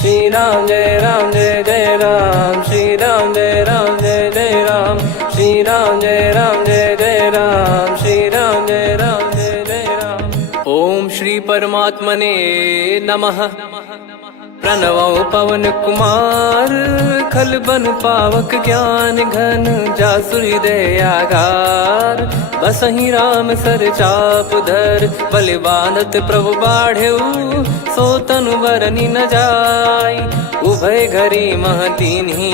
श्री राम जय जय राम, श्री राम जय जय राम, श्री राम जय जय राम, श्री राम जय जय राम। ओम श्री परमात्मने नमः। प्रणवो पवन कुमार, खल बन पावक ज्ञान घन, जासु हृदय आगार। बसहि राम सर चाप धर, बलि बांधत प्रभु बाढ़ेऊ, सो तनु बरनि न जाय। उभय घरी महतीन्ही,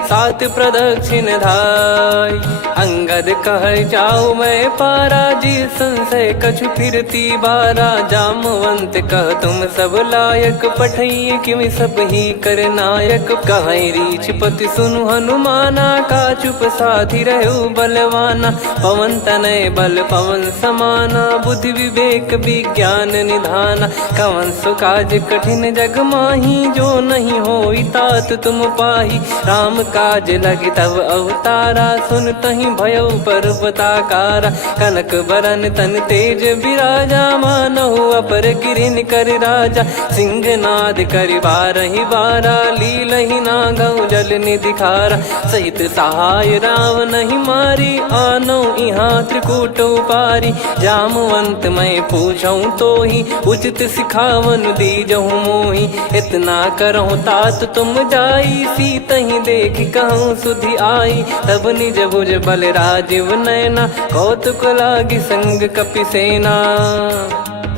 सात प्रदक्षिण धाय। अंगद कह जाऊ मैं पारा, जी संशय कछु फिरती बारा। जामवंत कह तुम सब लायक, पठई किमि सब ही कर नायक। कहीं रीछ पति सुनु हनुमाना, का चुप साधि रहु बलवाना। पवन तनय बल पवन समाना, बुद्धि विवेक विज्ञान निधाना। कवन सो काज कठिन जग माही, जो नहीं होई तात तुम पाही। राम काज लगी तब अवतारा, सुन तहि भयउ पर्वताकारा। कनक बरन तन तेज बिराजा, मानहु अपर गिरिन कर राजा। सिंहनाद करि बारहि बारा, लीलहि नागौ जल निधि खारा। सहित सहाय राम नहीं मारी, आनो इहाँ त्रिकूट उपारी। जामवंत मैं पूछऊँ तोहि, उचित सिखावन दीजहु मोहि। इतना करहु तात तुम जाई, सीतहि देख कहूँ सुधि आई। तब निज भुज बल राजीव नयना, कौतुक लागी संग कपिसेना।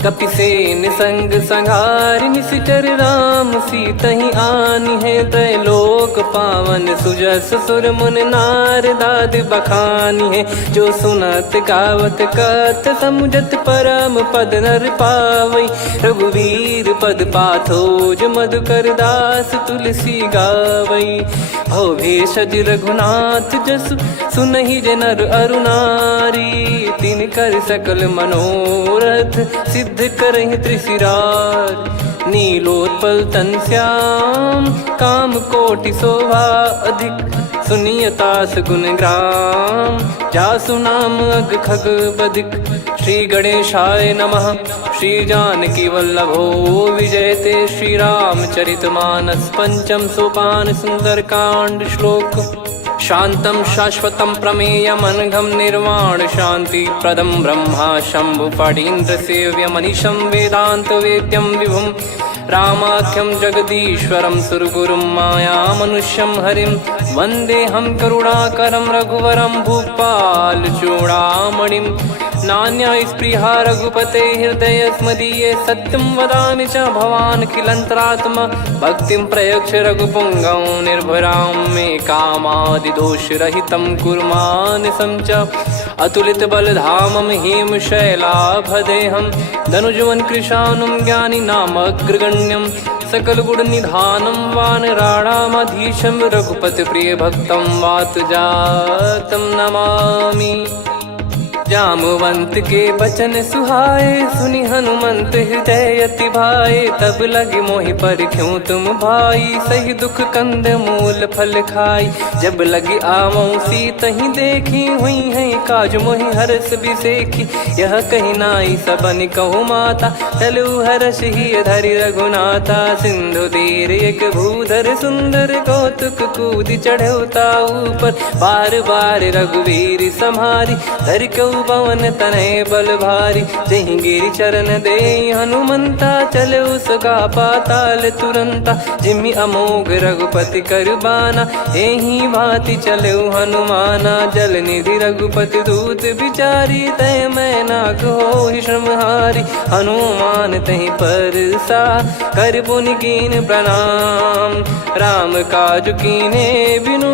कपिसेन संग संघारि, निशिचर राम सीतहि आनी है। त्रैलोक पावन सुजस सुर मुन नार, दाद बखानी है। जो सुनत गावत कथ, समुझत परम पद नर पावई। रघुवीर पद पाथोज, मधुकर दास तुलसी गावई। भव भेषज रघुनाथ जसु, सुनहि जे नर अरु नारी। तिन कर सकल मनोरथ, सिद्ध करहि त्रिशिरार। नीलोत्पल तन श्याम, काम कोटि शोभा अधिक। सुनियतास गुण ग्राम, जासु नाम अग खग बदिक। श्री गणेशाय नमः। श्री जानकी वल्लभो विजयते, श्री रामचरित मानस। पंचम सोपान सुंदर कांड श्लोक। शांतं शाश्वतं प्रमेयमनघं, निर्वाण शांति प्रदं ब्रह्मा शंभु फणीन्द्र सेव्यमनिशं। वेदांत वेद्यं विभुं रामाख्यं जगदीश्वरं, सुरगुरुं माया मनुष्यं हरिं। वन्देऽहं करुणाकरं रघुवरं, भूपाल चूडामणिं। नान्या स्पृहा रघुपते हृदय स्मदीये, सत्यं वदामि च भवान् खिलन्तरात्मा। भक्तिं प्रयच्छ रघुपुङ्गं, निर्भरां मे कामादिदोषरहितं कुर्मानिसं च। अतुलित बलधामं हेमशैलाभदेहं, धनुजवन कृशानुं ज्ञानी नामग्रगण्यं। सकल गुण निधानं वानराणामधीशं, रघुपति प्रिय भक्तं वातजातं नमामि। जामवंत के बचन सुहाए, सुनि हनुमंत हृदय अति भाए। तब लगे मोहि पर क्यों तुम भाई, सही दुख कंद मूल फल खाई। जब लगे आवऊं सीतहि देखी, हुई है काज मोहि हरस बिसेखी। यह कही नाई सबन कहु माता, चलु हरष ही धरि रघुनाथा। सिंधु तीर एक भूधर सुंदर, कौतुक कूद चढ़ौता ऊपर। बार बार रघुवीर सम्हारी, धर कऊ पवन तनय बल भारी। जहि गिरि चरण दे हनुमंता, चले उसका पाताल तुरंता। जिमि अमोघ रघुपति कर बाना, एहि भांति चले हनुमाना। जल निधि रघुपति दूत बिचारी, तय मैं नाग होहि श्रमहारी। हनुमान तहि परसा, कर पुनि कीन प्रणाम। राम काज कीने बिनु,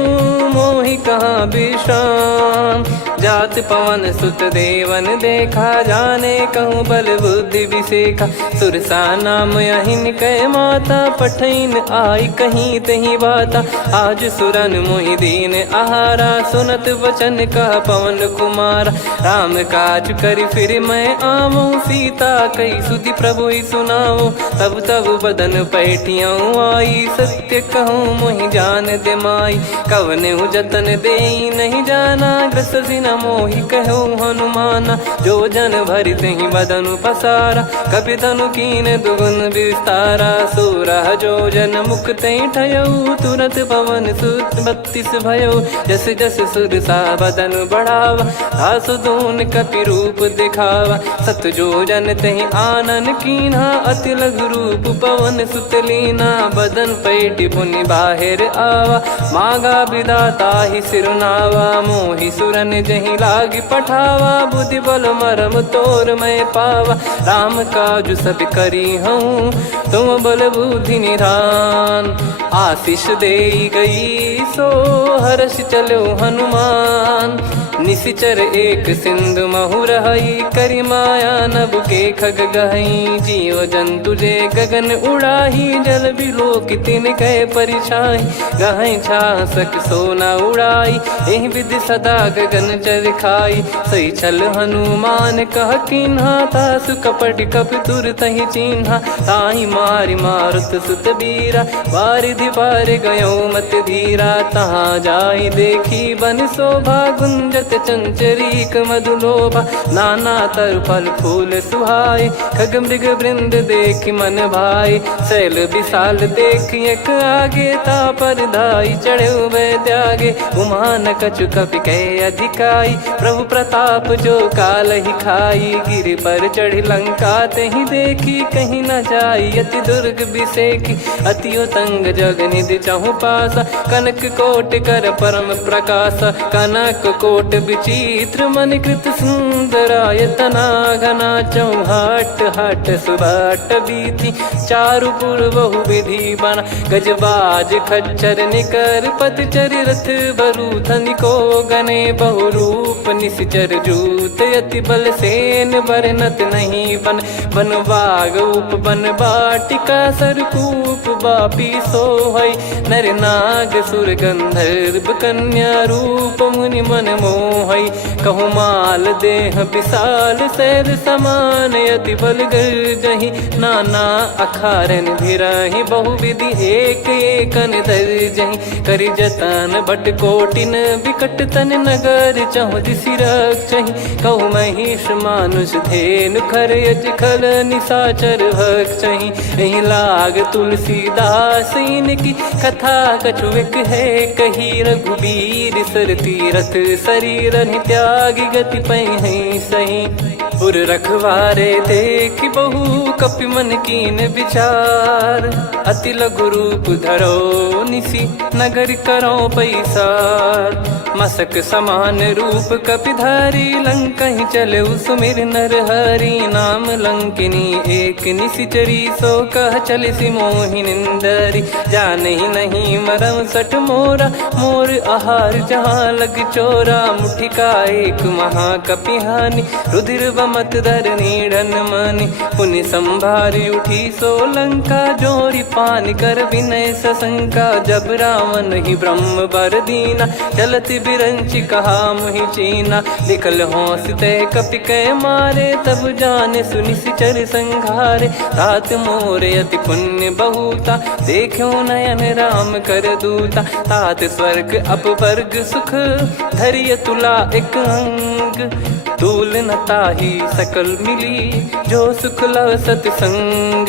मोहि कहाँ विश्राम। जात पवन सुत देवन देखा, जाने कहूँ बल बुद्धि विसेखा। सुरसा नाम अहिन कै माता, पठैन आई कहीं तही बाता। आज सुरन मोहि दीन आहारा, सुनत वचन कह पवन कुमारा। राम काज करि फिर मैं आवऊं, सीता कई सुधि प्रभु ही सुनाओ। तब तब बदन पैठियाँ आई, सत्य कहूँ मोहि जान दे माई। कवने जतन दे नहीं जाना, ग्रसि न मोहि कहो हनुमाना। जो जन भरि तेहि बदनु पसारा, कपि तनु कीन दुगुन विस्तारा। सोरा जो जन मुख तेहि ठयऊ, तुरत पवन सुत 32 भयऊ। जस जस सुरसा बदन बढ़ावा, आसु दून कपि रूप दिखावा। सत जो जन तेहि आनन कीन्हा, अति लघु रूप पवन सुत लीना। बदन पैटि पुनि बाहिर आवा, मागा विधाता ही सिरुनावा। मोहि सुरन जहि लागी पठावा, बुद्धि बल मरम तोर मैं पावा। राम काजु सब करी हूँ, तुम बल बुद्धि निधान। आशीष देई गई सो हर्ष चलो हनुमान। निशिचर एक सिंधु महु रहई, करी माया नभ के खग गहई। जीव जंतु जे गगन उड़ाही, जल बिलोक तिन कह परिछाई। गहई छासक सोना उड़ाई, एहि विधि सदा गगन चर खाई। सही छल हनुमान कह कीन्हा, तासु कपट कप तुर तहि चिन्हा। ताहि मारि मारुत सुत बीरा, वारिधि पार गयो मत धीरा। तहाँ जाई देखी बन शोभा, गुंजत चंचरीक मधुलोभा। नाना तर फल फूल सुहाए, खग मृग वृंद देख मन भाई। शैल विशाल देख एक आगे, तापर धाई चढ़े वै त्यागे। उमान कछु कपि कह अधिकाई, प्रभु प्रताप जो काल ही खाई। गिर पर चढ़ी लंका तेहि देखी, कहीं न जाई अति दुर्ग बिसेकी। अति उतंग जग निधि चहु पासा, कनक कोट कर परम प्रकाश। कनक कोट विचित्र मन कृत सुंदरायतना। घना चौहाट हाट सुबाट बीती, चारु पुर बहु विधि बना। गजबाज खच्चर निकर पतचर, रथ बरु धनिको गने। बहु रूप निशिचर जूत, अति बल सेन बरनत नहीं बन। बन बाग उप बन बाटिका, सरकूप बापी सोहई। नर नाग सुर गंधर्व कन्या, रूप मुनि मन मोहई। कहु माल देह विशाल, शैल समान अति बल गर्जहि। नाना अखारन भिरहि, बहु विधि एक एकन दर्जहि। करि जतन बट कोटिन, बिकट तन नगर चहु दिसि रक्षहि। कहु महिष मानुष धेनु, खर यज खल निशाचर भक्षहि। एहि लाग तुलसीदास इनकी, कथा कछु एक है कही। रघुबीर सर तीरथ शरीर, त्यागी गति पै सही। पुर रखवारे देख बहु, कपि मन कीन विचार। अति लघु रूप धरो निसी, नगर करो पैसार। मसक समान रूप कपि धारी, लंकहि चले सुमिर नर हरि। नाम लंकिनी एक निशिचरी, सो कह चलिसि मोहि निंदरी। जानहि नहीं मरम सठ मोरा, मोर आहार जहाँ लग चोरा। मुठिका एक महाकपिहानि, रुधिर बमत धरनी ढन मानि। पुनि संभारी उठी सो लंका, जोरी पान कर विनय सशंका। जब रावण ही ब्रह्म बर दीना, चलत बिरंचि कहा मुहि चीना। लिखल होंस ते कपि कै मारे, तब जाने सुनिशिचर संघारे। तात मोरे अति पुण्य बहुता, देखो नयन राम कर दूता। तात स्वर्ग अपवर्ग सुख, धरिय तुला एक अंग। तूल न ताहि सकल मिली, जो सुख लव सतसंग।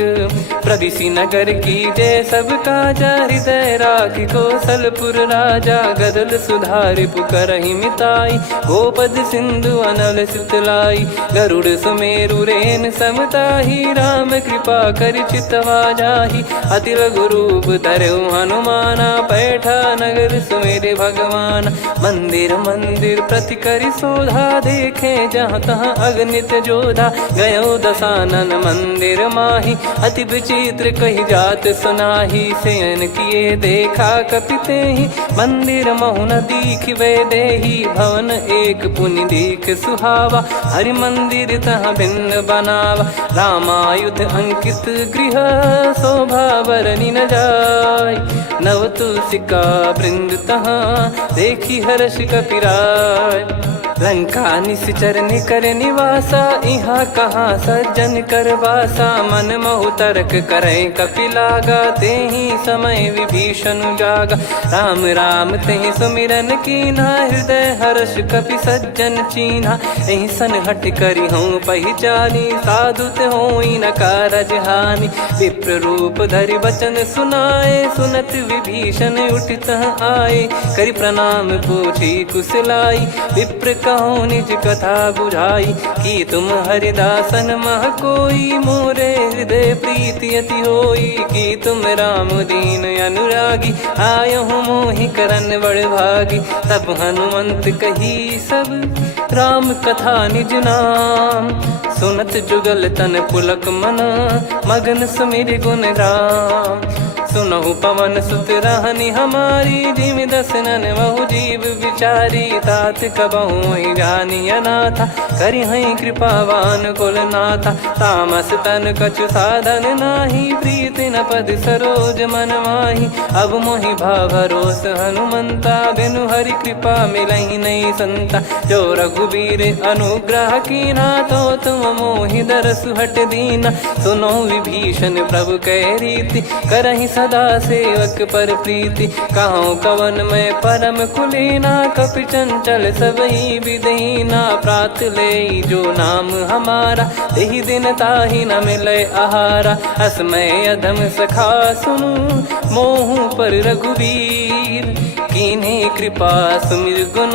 प्रविशि नगर की जय सब काजा, हृदय राखि कौशलपुर राजा। गदल सुधारि पुकरहि मिताई, गोपद सिंधु अनल सितलाई। गरुड़ सुमेरु रेन समताहि, राम कृपा करि चितवा जाहि। अति लघु रूप धरऊ हनुमाना, पैठा नगर सुमेरे भगवान। मंदिर मंदिर प्रति करि शोधा, देखे जहाँ तहाँ अगणित जोधा। गयो दशानन मंदिर माही, अति विचित्र कही जात सुनाही। शयन किए देखा कपि तेहि, मंदिर महु न दीखिबे देहि। भवन एक पुनि दीख सुहावा, हरि मंदिर तहाँ भिन्न बनावा। रामायुध अंकित गृह, शोभा बरनि न जाय। नव तुलसी का वृंद तहाँ, देखी हर्ष कपिराय। लंका निश्चर निकर निवासा, इहा कहाँ सज्जन कर वासा। मन महु तर्क करे कपिलागा, तेहि समय विभीषण जागा। राम राम तेहि सुमिरन कीन्हा, हृदय हर्ष कपि सज्जन चीन्हा। एहि सन हट करि हूँ पहिचानी, साधु ते होई न कारज हानि। विप्र रूप धरि वचन सुनाए, सुनत विभीषण उठित आए। करि प्रणाम पूछी कुशलाई, विप्र कहो निज कथा बुझाई। कि तुम हरिदासन मह कोई, मोरे हृदय प्रीति अति होई। कि तुम राम दीन अनुरागी, आयहु मोहि करन बड़ भागी। तब हनुमंत कही सब राम कथा निज नाम, सुनत जुगल तन पुलक मना, मगन सुमिर गुण राम। सुनहु पवन सुत रहनी हमारी, जिमि दसनन महु जीव विचारी। तात कबहु ही जानी अनाथा, करि हई कृपावान कुल नाथा। तामस तन कछु साधन नाही, प्रीति न पद सरोज मन माही। अब मोहि भरोस हनुमंता, बिनु हरि कृपा मिलहि नहीं संता। जो रघुबीर अनुग्रह कीन्हा, तो तुम मोहि दरसु हट दीना। सुनो विभीषण प्रभु कह रीति, करहि सदा सेवक पर प्रीति। कहूँ कवन में परम कुलीना, कपि चंचल सबही विदहीना। प्रात ले जो नाम हमारा, तेहि दिन ताहि न मिले आहारा। असमय अधम सखा सुनु, मोहु पर रघुवीर। कीन्हे कृपा सुमिर गुण,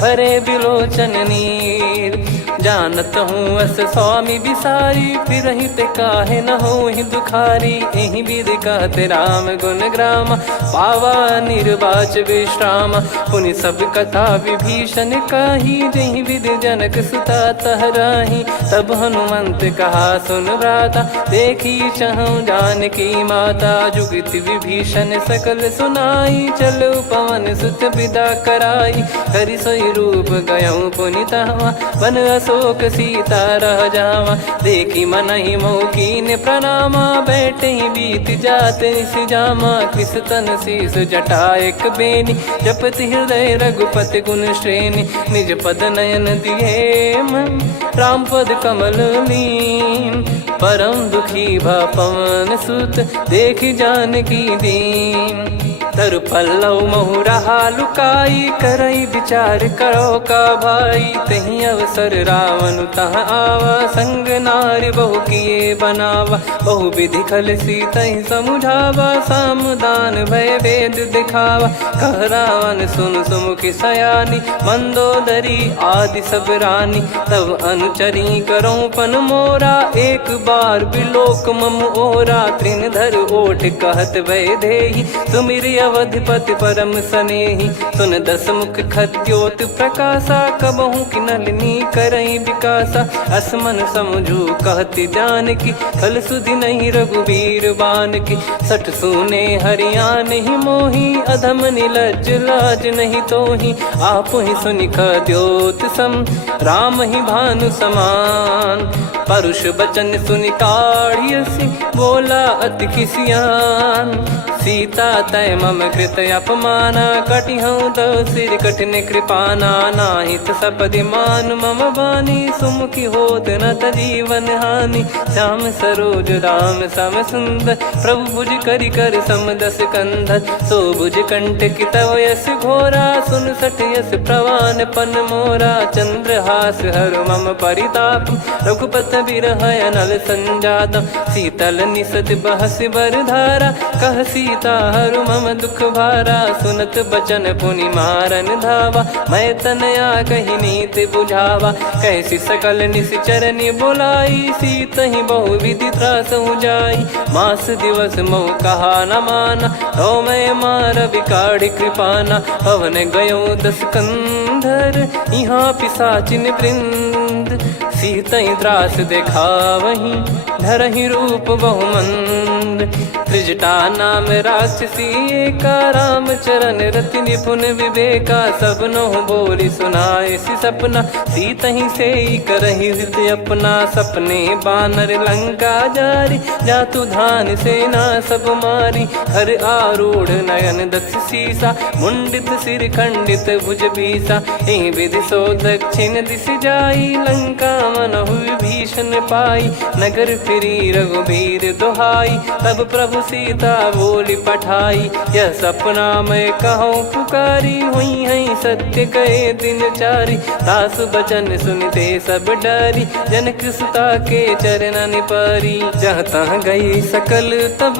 भरे बिलोचन नीर। जानत हूँ अस स्वामी बिसारी, फिरहि ते काहे न होहि दुखारी। एहि विधि कहते राम गुण ग्राम, पावा निर्वाच विश्राम। पुनि सब कथा विभीषण काही, जहि विधि जनक सुता तहराही। तब हनुमंत कहा सुन भ्राता, देखी चहु जानकी माता। जुगति विभीषण सकल सुनाई, चलो पवन सुत विदा कराई। करि सोई रूप गयऊँ पुनि तहवा, वन अशोक सीता रह जावा। देखी मनहि मोह कीन्ह प्रणामा, बैठे ही बीत जात निस जामा। कृस तन शीस जटा एक बेनी, जपति हृदय रघुपति गुण श्रेणी। निज पद नयन दिए मन, राम पद कमल लीन। परम दुखी भा पवन सुत, देखि जानकी दीन। तरु पल्लव महु रहा लुकाई, करई विचार करो का भाई। तहि अवसर रावण तह आवा, संग नारी बहु किए बनावा। बहु विधि खल सीतहि समुझावा, सामदान भय वेद दिखावा। कह रावण सुन सुमुखि सयानी, मंदोदरी आदि सब रानी। तब अनुचरी करो पन मोरा, एक बार बिलोक मम ओरा। तृण धर ओठ कहत भय देहि, सुमिर अवधिपति परम सनेहि। सुन दस मुख खद्योत प्रकाशा, कबहु कि नलिनी करई विकासा। असमन समझू कहति जानकी, खल सुधि नहीं रघुवीर बानकी। सठ सुने हरियाण ही मोही, अधम निलज्ज लाज नहीं तोही। आप ही सुनि खद्योत सम, राम ही भानु समान। परुष बचन सुनि काढ़ियसि, बोला अति किसियान। सीता तय मम कृत अपमाना, कटिहऊँ तो सिर कठिन कृपाना। नाहित सपदि मान मम बानी, सुमुखी होत न जीवन हानि। श्याम सरोज राम सम सुंदर, प्रभु भुज करि कर सम दस कंधर। सो भुज कंठ की तव यस घोरा, सुन सठ यस प्रवान पन मोरा। चंद्रहास हर मम परिताप, रघुपत बिरह अनल संजात। शीतल निसत बहस बर धारा, कह सीता हरु मम दुख भारा। सुनत बचन पुनि मारन धावा, मैं तनया कही नीति बुझावा। कैसी सकल निश्चरनि बुलाई, सीतहि बहु विधि त्रासहु जाई। मास दिवस मोह कहा न माना, तो मैं मार बिकाढ़ि कृपाना। पवन गयो दस कंधर, यहाँ पिशाचिन वृंद। मंद, सीतई त्रास देखावहीं धरहि रूप बहुमंद। त्रिजटा नाम राक्षसी एका, राम चरण रति निपुण विवेका। सबनो बोली सुनाए सि सपना, सीतहि से करहि हृत अपना। सपने बानर लंका जारी, जातु धान सेना सब मारी। हर आरूढ़ नयन दक्ष सीसा, मुंडित सिर खंडित भुज बीसा। ए विधि सो दक्षिण दिश जाई, लंका मनहु भीषण पाई। नगर फिरी रघुबीर दुहाई, तब प्रभु सीता बोली पठाई। यह सपना मैं कहूँ पुकारी, हुई है सत्य कहे दिन चारी। दास बचन सुनते सब डरी, जनक सुता के चरण परी। जहाँ तहाँ गई सकल तब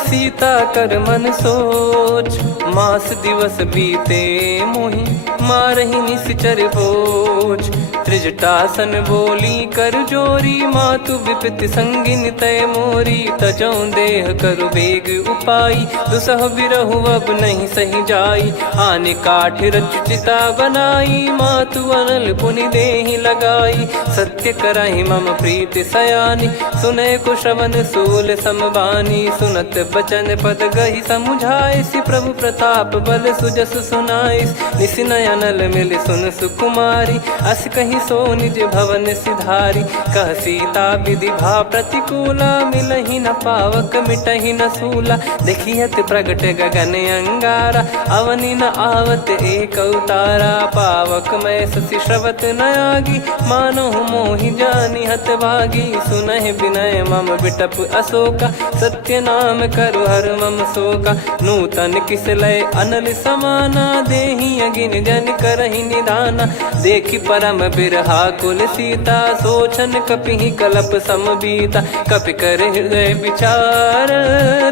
सीता कर मन सोच। मास दिवस बीते मोहि मारहि निश्चर बोझ। त्रिजटासन बोली कर जोरी, मातु विपत्ति संगिन तय मोरी। तजौ देह करु बेग उपाई, दुसह बिरहु अब नहीं सही जाई। आने काठ रचिता बनाई, मातु अनल पुनि देहि लगाई। सत्य करहि मम प्रीति सयानी, सुनय को श्रवण सूल समबानी। सुनत बचन पद गहि समुझाए, सि प्रभु प्रताप बल सुजस सुनाइस। निस नयनल मिल सुन सुकुमारी, अस कहि सो निज भवन सिधारी। कह सीता विधि भा प्रतिकूला, मिलहि न पावक मिटहि न सूला। देखियत प्रगट गगन अंगारा, अवनि न आवत एक अवतारा। पावक मैं शशि श्रवत न आगी, मानो मोहि जानि हत भागी। सुनहि विनय मम बिटप अशोका, सत्य नाम करु हर मम शोका। नूतन किस लय अनल समाना, देहि अगिन जन करहि निदाना। देखि परम बिरहा कुल सीता, सोचन कपिहि कलप समबीता। कपि कर हृदय विचार,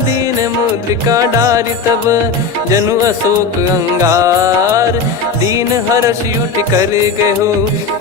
दीन मुद्रिका डारि तब जनु अशोक अंगार। दीन हर्ष उठ कर गहु,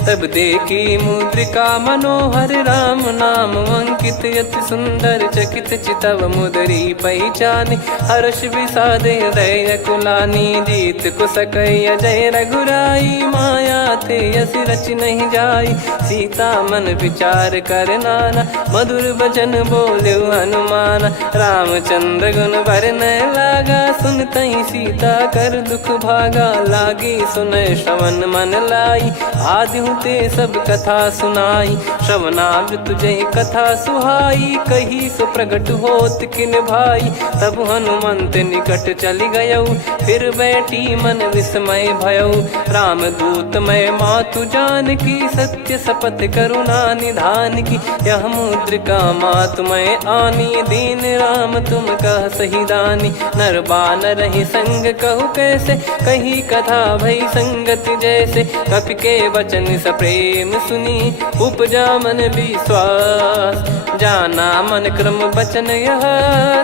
तब देखी मुद्रिका मनोहर। राम नाम अंकित अति सुंदर, चकित चितव मुदरी पहचान। हर्ष विषाद हृदय कुलानी, जीत को सकय जय रघुराई। माया थे यस रच नहीं जाई, सीता मन विचार कर नाना। मधुर बचन बोले हनुमान, रामचंद्र गुण बरनै लागा। सुनतहि सीता कर दुख भागा, लागी सुनय श्रवण मन लाई। आदिहु ते सब कथा सुनाई, श्रवणामृत जय कथा सुहाई। कही सो प्रगट होत किन भाई, तब हनुमंत निकट चली गयौ। फिर बैठी मन विस्मय भयौ, राम दूत मैं मातु जानकी। सत्य शपथ करुणा निधान की, यह मुद्रिका मातु मैं आनी। दीन राम तुम कह सही दानी, नर बानर ही संग कहु कैसे। कही कथा भई संगति जैसे, कपि के वचन सप्रेम सुनी। उपजा मन विश्वास, जाना मन क्रम बचन यह।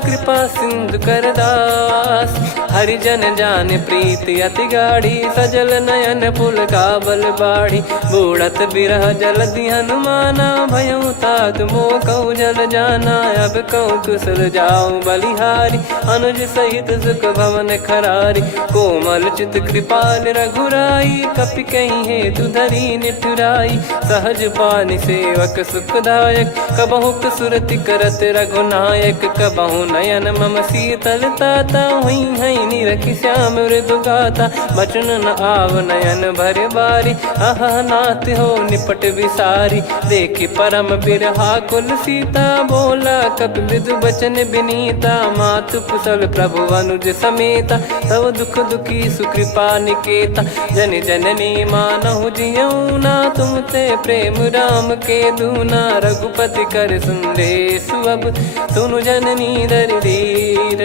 कृपा सिंधु कर दास, हरिजन जान प्रीति अति गाढ़ी। सजल नयन पुल काबल बाढ़ी, बूढ़त बिरह जल दी हनुमाना। भयउ तात मोह कहु जल जाना, अब कहु कुशल जाऊं बलिहारी। अनुज सहित सुख भवन खरारी, कोमल चित कृपाल रघुराई। कपि कहीं हेतु धरी निठुराई, सहज पानि सेवक सुखदायक। कबहु सुरति करत रघुनायक, कबहु नयन मम शीतल ताता। हुई है निरखि श्याम मृदु गाता, बचन न आव नयन भर बारी। आहा नाथ हो निपट विसारी, देखि परम बिरहा कुल सीता। बोला कपि मृदु बचन बिनीता, मातु कुशल प्रभु अनुज समेता। तव दुख दुखी सुकृपा निकेता, जन जननी मानहु जियऊ ना। तुम ते प्रेम राम के दूना, रघुपति कर संदेश अब सुनु जननी दर धीर।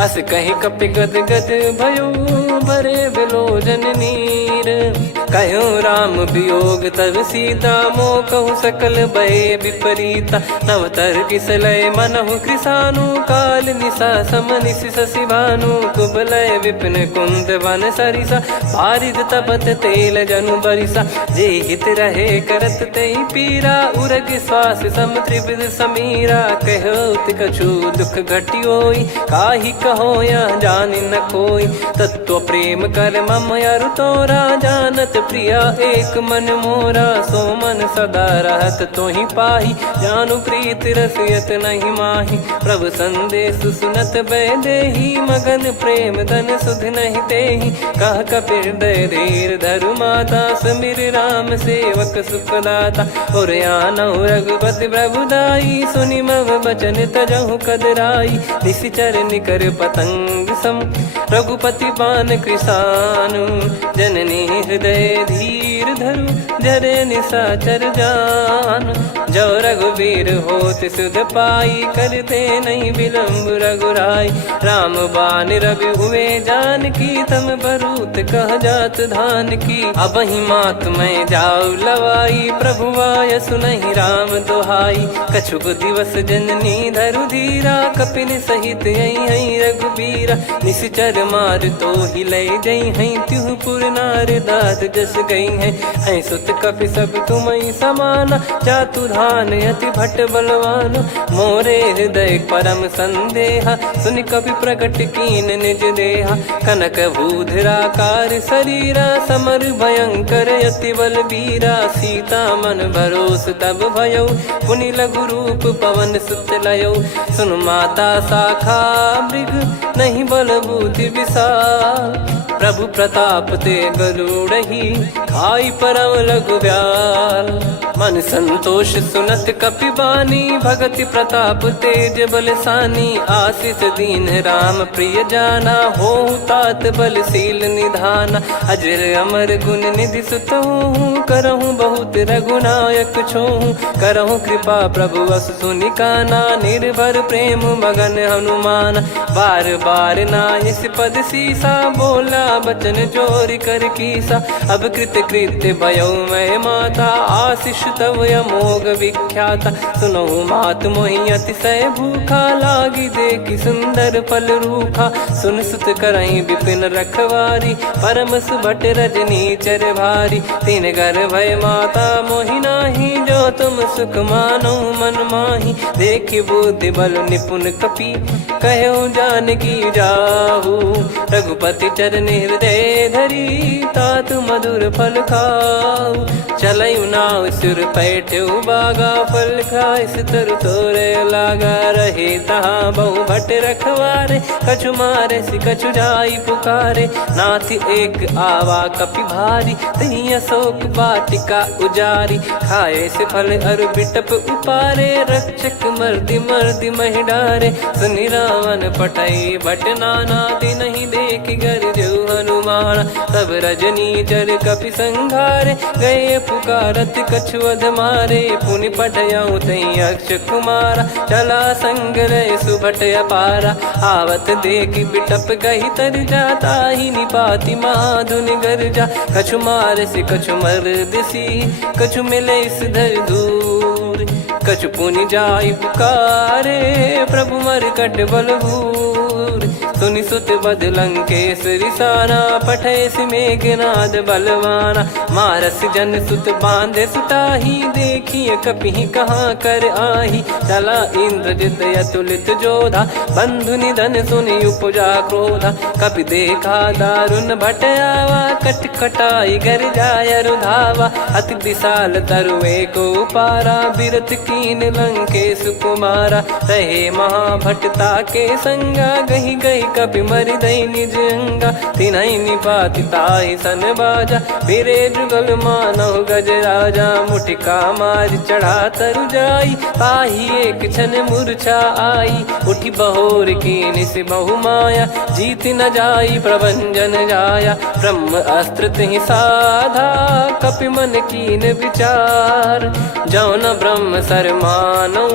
अस कहि कपि गद गद भयो, भरे बिलोचन नीर। कहो राम वियोग तब सीता, मोह कहु सकल भय विपरीता। नवतर किसलय मनहु कृसानु, काल निशा समनिशि शशि भानु। कुबलय विपिन कुंद वन सरिसा, पारिद तपत तेल जनु बरिसा। जे हित रहे करत तेहि पीरा, उरग श्वास सम त्रिविध समीरा। कहो कछु दुख घटियोई, काहि कहो या जान न कोई। तत्व प्रेम कर मम अरु तोरा, जानत प्रिया एक मन मोरा। सो मन सदा रहत तो ही पाही, जानु प्रीत रसियत नहीं माही। प्रभु संदेश सुनत बैदेही, मगन प्रेम धन सुध नहीं तेही। कह कपिर दय धीर धरु माता, समिर राम सेवक सुखदाता। और आनौ रघुपति प्रभुदाई, सुनि मव बचन तजहु कदराई। निशिचर निकर पतंग सम, रघुपति पान कृसानु। जननी हृदय धीर धरु, जरे निशाचर जान। जो रघुवीर होत सुध पाई, करते नहीं विलम्ब रघुराई। राम बान रवि हुए जानकी, तम बरूत कह जात धान की। अब ही मात मैं जाऊ लवाई, प्रभु आय सुनहि राम दोहाई। कछुक दिवस जननी धरु धीरा, कपिन सहित यही रघुबीरा। निशिचर मार तो ही ले जई हैं, त्युह पुर नार दाद जस गई हैं। सुत कपि सब तुमहि समाना, जातु धान अति भट बलवान। मोरे हृदय परम संदेहा, सुनि कपि प्रकट कीन निज देहा। कनक भूधराकार शरीरा, समर भयंकर अति बलबीरा। सीता मन भरोस तब भयउ, पुनि लघु रूप पवन सुत लयउ। सुन माता शाखा मृग, नहीं बल बुद्धि विशाल। प्रभु प्रताप ते गरुड़ही, खाई परम लघु ब्याल। मन संतोष सुनत कपि बानी, भगति प्रताप तेज बलसानी। आशीष दीन राम प्रिय जाना, होहु तात बलशील निधाना। अजर अमर गुण निधि सुतहु, करहु बहुत रघुनायक छोहु। करहु कृपा प्रभु अस सुनि काना, निर्भर प्रेम मगन हनुमान। बार बार नायस पद सीसा, बोला बचन चोरी कर कीसा। अब कृत कृत्य भयउ मैं माता, आशीष तव अमोघ विख्याता। सुनहु मात मोहि अतिशय भूखा, लागी देखी सुंदर फल रूखा। सुन सुत करई विपिन रखवारी, परम सुभट रजनी चर भारी। तीन घर भय माता मोहि नाही, जो तुम सुख मानो मन माही। देखि बुद्धि बल निपुण कपि, कहु जानकी जाहु। रघुपति चरण हृदय धरी, तात मधुर फल खाऊ। चलऊ नाव सुर पैठऊ बागा, फल खाइस तरु तोरे लागा। रहे तहाँ बहु भट रखवारे, कछु मारे सि कछु जाई पुकारे। नाथ एक आवा कपि भारी, तही अशोक वाटिका उजारी। खाए से फल अरु बिटप उपारे, रक्षक मर्दि मर्दि महि डारे। सुनि रावण पटई भट नाना, तिनहि देख गर्जऊ हनुमान। तब रजनी चर कपि संघारे, गए पुकारत कछु अध मारे। पुनि पटयऊ तई अक्ष कुमारा, चला संग रहे सुभट अपारा। आवत देखि बिटप गही तर जाता, ही निपाति महाधुनि गर्जा। कछु मार से कछु मर्दिसी, कछु मिले इस धर दूर। कछु पुनि जाई पुकारे, प्रभु मरकट बलभूर। सुनि सुत बद लंकेश्वरी साना, पठय मेघनाद बलवाना। मारस जन सुत बांधे सुताही, देखिए कपि कहाँ कर आही। चला इंद्रजित अतुलित जोधा, बंधु निधन सुनि उपजा क्रोधा। कपि देखा दारुण भट आवा, कट कटाई गर जाय रुधावा। अति विशाल तरुए को पारा, बिरत कीन लंकेश कुमारा। रहे महाभटता के संगा, गही गही कपि मरि दई निज अंगा। तिन्हि निपाति ताहि सन बाजा, फिरे जुगल मानव गज राजा। मुटिका मार चढ़ा तरु जाई, ताहि एक क्षण मूर्छा आई। उठि बहोर कीन से बहु माया, जीत न जाई प्रभंजन जाया। ब्रह्म अस्त्र तिहि साधा, कपि मन कीन विचार। जौ न ब्रह्म सर मानौ,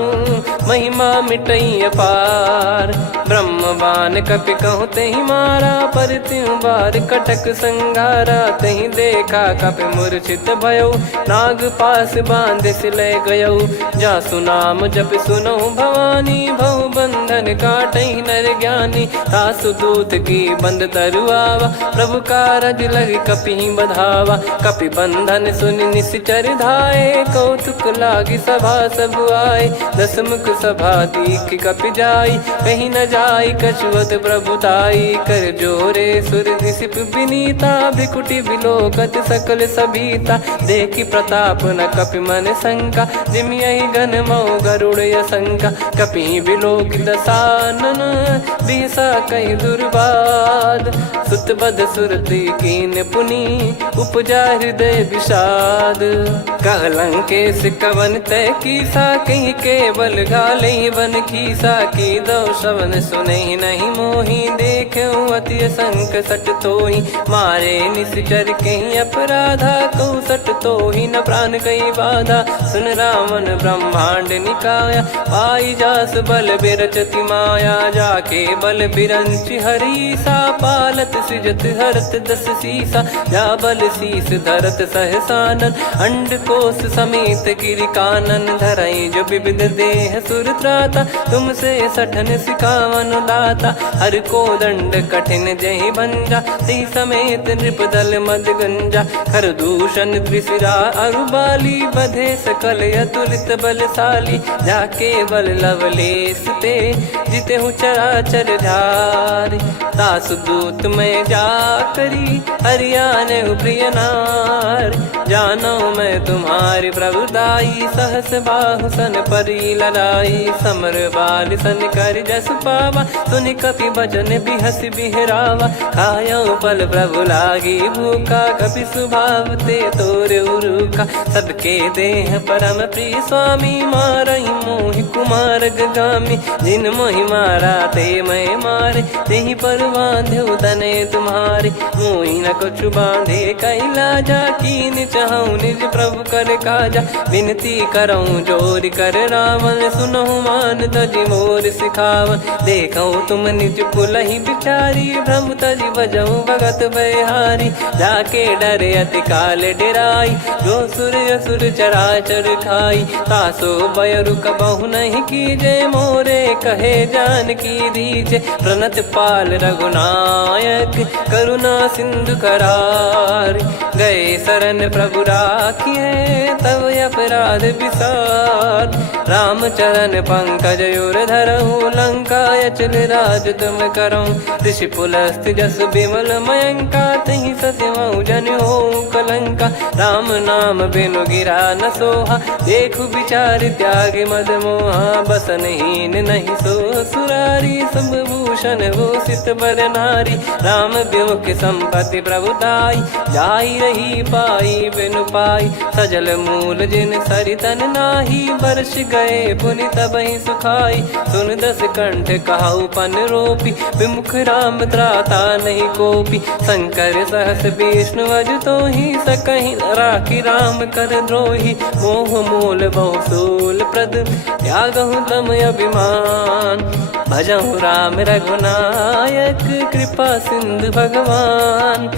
महिमा मिटई अपार। ब्रह्म बान कपि कहु तहि मारा, पर त्यों बार कटक संगारा। तहि देखा कपि मूर्छित भयउ, नाग पास बांध सिले गयउ। जासु नाम जप सुनहु भवानी, भव बंधन काटहि नर ज्ञानी। तासु दूत की बंद तरुआवा, प्रभु कारज लग कपि बधावा। कपि बंधन सुनि निश्चर धाये, कौतुक लागी सभा सब आए। दस मुख सभा दीख कपि जाई, कहीं न जाई कछुवत प्रभुताई। कर जोरे सुर दिसिप विनीता, भ्रिकुटि बिलोकत सकल सबीता। देखि प्रताप न कपि मन शंका, जिमियहि गन मऊ गरुड़ असंका। कपि बिलोक दसानन, बिहसा कहि दुर्वाद। सुत बध सुरति कीन पुनि, उपजा हृदय विषाद। कहलंकेश कवन तय कीसा, कहीं केवल गाले बन खीसा। की दो श्रवण सुने नहीं मोही, देखे अति संक सट तोही। मारे निश्चर कहीं अपराधा, कहूँ सट तोही न प्राण कहीं बाधा। सुन रावण ब्रह्मांड निकाया, पाई जास बल बिरचति माया। जाके बल बिरंच हरीसा, पालत सृजत हरत दस सीसा। जा बल शीस धरत सहसानन, अंड कोश समेत गिरि कानन। धरई जो विविध देह सुर त्राता, तुमसे सठन सिखावन दाता। हर को दंड कठिन जहि भंजा, ती समेत नृप दल मद गंजा। खर दूषण त्रिशिरा अरुबाली, बधे सकल अतुलित बलशाली। जाके बल लवलेस ते, जिते हूँ चराचर धारी। दास दूत में जा करी, हरियाने प्रिय नार। जानो मैं तुम्हारी प्रभुताई, सहस बाहु सन परी लड़ाई। समर बाल सन कर जस पावा, सुनि कपि भजन बिहस बिहरावा। खायो पल प्रभु लागी भूखा, कपि स्वभाव ते तोर उरुखा। सबके देह परम प्रिय स्वामी, मारई मोहि कुमार गगामी। जिन मोहि मारा ते मैं मारे, तेहि पर बांधो तने तुम्हारे। मोहि न कुछ बांधे कैलाजा, कीन चाहूँ निज प्रभु कर काजा। विनती करऊँ जोर कर रावण, सुनहु मान तजि मोर सिखावन। देखऊँ तुम निज पुलहि बिचारी, भ्रम तजि बजऊँ भगत बहारी। जाके डरे अति काल डेराई, जो सुर असुर चराचर खाई। तासो बयरु कबहु नहीं कीजे, मोरे कहे जान की दीजे। प्रणत पाल रघुनायक, करुणा सिंधु करार। गए शरण प्रभु राखिए, तब अपराध विसार। राम चरण पंकज उर धरऊँ, लंका अचल राज तुम करऊँ। ऋषि पुलस्त जस विमल मयंका, तहि सत्यमऊ जन हो कलंका। राम नाम बिनु गिरा न सोहा, देखु विचार त्याग मद मोहा। बसनहीन नहीं सो सुरारी, सब भूषण भूषित बर नारी। राम विमुख संपत्ति प्रभुताई, जाई रही पाई बिनु पाई। सजल मूल जिन सरितन नाही, वर्ष गए पुनि तबहि सुखाई। सुन दस कंठ कहाऊ पन रोपी, विमुख राम त्राता नहीं कोपी। शंकर सहस विष्णु अज तोहि, सकहि न राखी राम कर द्रोही। मोह मूल बहु सूल प्रद, त्यागहु तम अभिमान। भजहु राम रघुनायक, कृपा सिंधु भगवान।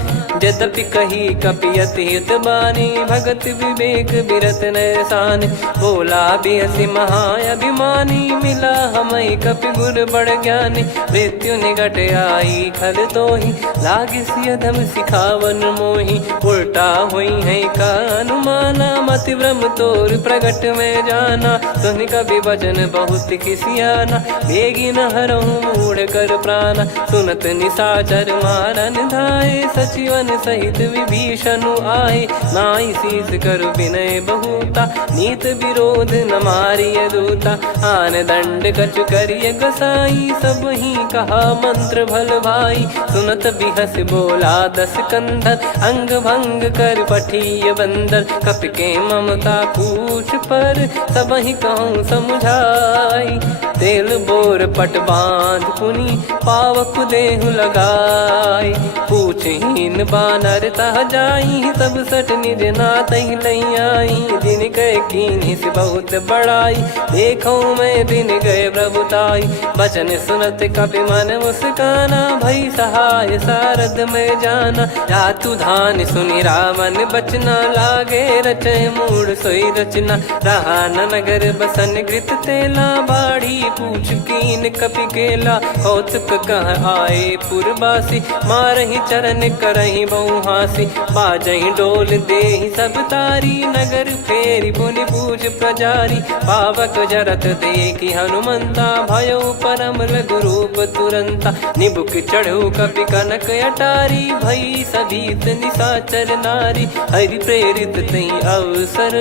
यद्यपि कही कपियति हित बानी, भगत विवेक बिरत नैसान। बोला बिहसि महाअभिमानी, मिला हमई कपि गुर बड़ ज्ञानी। मृत्यु निकट आई खल तोहि, लागिसि अधम सिखावन मोहि। उल्टा हुई है का अनुमाना, मति भ्रम तोर प्रगट में जाना। सुन कवि वचन बहुत खिसियाना, बेगी न हरहु मूढ़ कर प्राणा। सुनत निशाचर मारन धाये, सचिवन सहित विभीषणु आए। नाई शीस कर विनय बहुता, नीत विरोध न मारिय दूता। आन दंड कछु करिय गसाई, सब ही कहा मंत्र भल भाई। सुनत बिहस बोला दस कंधर, अंग भंग कर पठिय बंदर। कपि के ममता पूछ पर, सब ही कहूँ समुझाई। तेल बोर पट बांध पुनि, पावक देहु लगाई। पूछहीन बानर तह जाई, सब सट निज नातहि लई आई। दिन गए कीन्ही से बहुत बड़ाई, देखो मैं दिन गए प्रभुताई। बचन सुनत कपि मन मुस्काना, भई सहाय सारद में जाना। जातु धान सुनि रावण बचना, लागे रचय मूढ़ सोई रचना। रहा न नगर बसन घृत तेला, बाढ़ी पूछ कीन कपि केला कौतुक कह आए पुरबासी मारही चरण करही बहु हासी बाजही डोल देहि सब तारी नगर फेरी पुनि पूज प्रजारी पावक जरत देखी हनुमंता भयो परम लघु रूप तुरंता निबुक चढ़ू कपि कनक अटारी भई सभीत निशाचर नारी हरि प्रेरित तई अवसर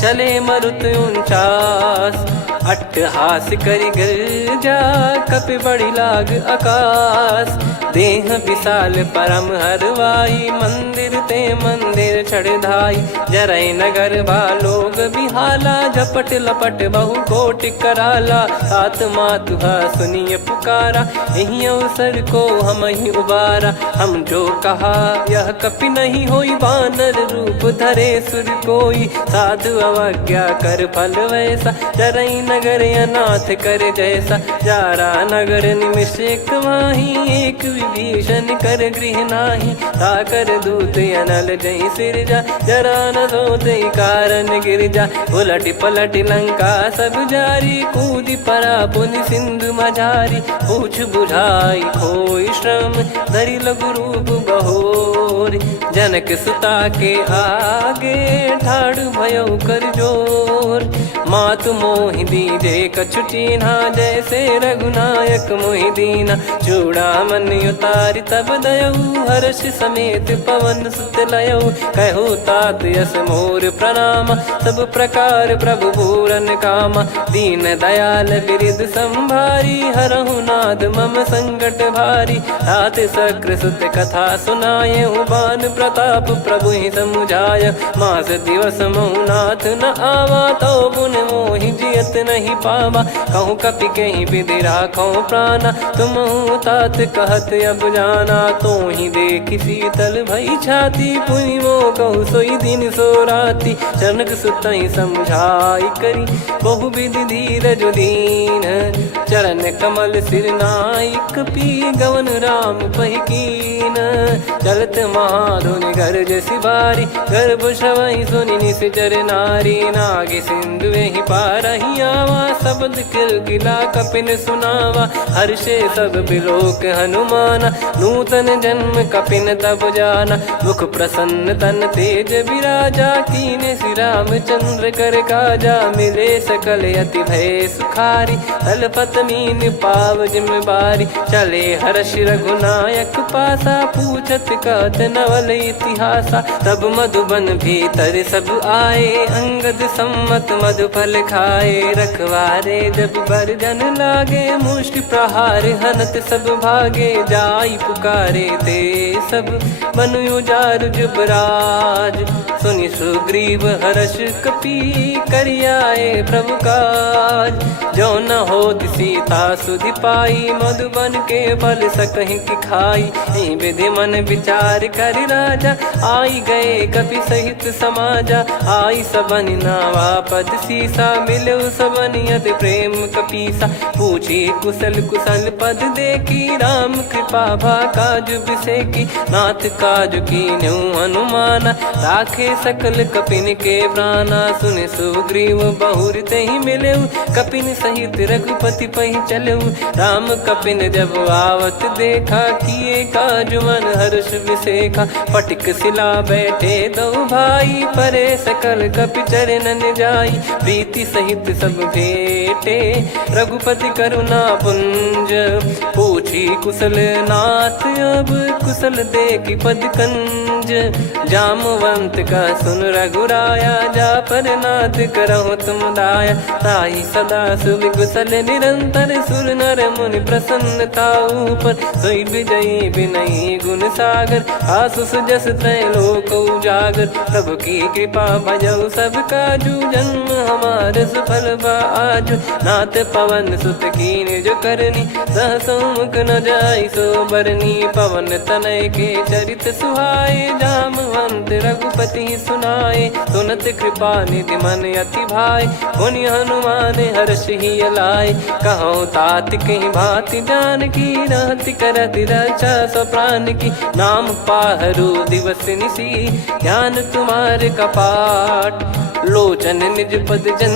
चले मरुत 49 अट्टहास करि गिरजा कपि बड़ी लाग आकाश देह विशाल परम हरवाई मंदिर ते मंदिर चढ़ाई जरई नगर बालोग बिहाला झपट लपट बहु कोट कराला सात मातुहा सुनिय पुकारा यही अवसर को हम ही उबारा हम जो कहा यह कपि नहीं होई बानर रूप धरे सुर कोई साधु अवज्ञा कर फल वैसा जरई नगर अनाथ कर जैसा जारा नगर निमिष एक माही एक विभीषण कर गृह नाही ताकर दूत अनल जय सिरजा जरा न सोते कारण गिरजा उलट पलट लंका सब जारी कूदी परा पुनि सिंधु मझारी पूछ बुझाई खोई श्रम धरि लघु रूप बहोरी जनक सुता के आगे ठाड़ भयो कर जोर मातु मोहि दीजे कछु चीन्हा जैसे रघुनायक मोहि दीना चूड़ामन उतारि तब दयऊ हर्ष समेत पवन सुत लयऊ कहु तात यस मोर प्रणाम सब प्रकार प्रभु पूरन कामा दीन दयाल बिरिद संभारी हरहु नाद मम संकट भारी तात सक्र सुत कथा सुनाये बान प्रताप प्रभु ही समुझाय मास दिवस महु नाथ न आवा तो पुन मोहि जियत नहीं पावा कहूँ कपि कहीं विधि राखो प्राणा तुम तात कहत अब जाना तो ही देख शीतल भई छाती पुनि मो कहु सोई दिन सो राती जनक सुतई समझाई करी बहु विधि धीरज दीन चरण कमल सिर नाइक पी गवन राम पहिकीन चलत महाधुनि गर्ज सिबारी गर्भ श्रवहि सुनि निश्चर नारी नागे सिंधु ही पारही आवा शब्द किलकिला कपिन सुनावा हर्षे सब बिलोक हनुमाना नूतन जन्म कपिन तब जाना मुख प्रसन्न तन तेज विराजा कीने श्री रामचंद्र कर काजा मिले सकल अति भय सुखारी तलपत मीन पाव जिम्मेवारी चले हर्ष रघुनायक पासा पूछत कहत नवल इतिहासा तब मधुबन भीतर सब आए अंगद सम्मत मधुफल खाए रखवारे जब बरजन लागे मुष्टि प्रहार हनत सब भागे जाई पुकारे ते सब मनु उजार जुबराज सुनि सुग्रीव हर्ष कपि करियाए प्रभु काज जो न हो सीता सुधि पाई मधुबन के फल सकहि की खाई विधि मन विचार कर राजा आई गए कपि सहित समाजा आई सबन नावा पद सीसा मिलो सबनियत प्रेम कपीसा पूछी कुशल कुशल पद देखी राम कृपा भा काज बिसेकी नाथ काज की न्यू हनुमाना राखे सकल कपिन के प्राणा सुन सुग्रीव बहुर ते ही मिले कपिन सहित रघुपति पही चले राम कपिन जब आवत देखा किए काज मन हर्ष विसेखा पटिक सिला बैठे दो भाई परे सकल कपि चरणन जाई प्रीति सहित सब भेटे रघुपति करुणा पुंज पूछी कुशल नाथ अब कुशल देखी पद कंज जामवंत का सुन रघुराया जा पर नाथ करहु तुम दाया ताई सदा सुभि कुशल निरंतर सुर नर मुनि प्रसन्नता ऊपर सोई विजयी विनयी गुण सागर आसु सुजस त्रैलोक उजागर प्रभु की कृपा भजऊ सब काजू जन्म हमार सफल बाजू नाथ पवन सुत कीन जो करनी सहसो मुख न जाई सो बरनी पवन तनय के चरित सुहाए जामवंत रघुपति सुनाए सुनत कृपा निधि मन अति भाई पुनि हनुमान हर्ष ही लाए कहो तात कहीं भांति जान की रहति करति रक्षा सो प्राण की नाम पाहरू दिवस निसी ध्यान तुम्हारे कपाट लोचन निज पद जन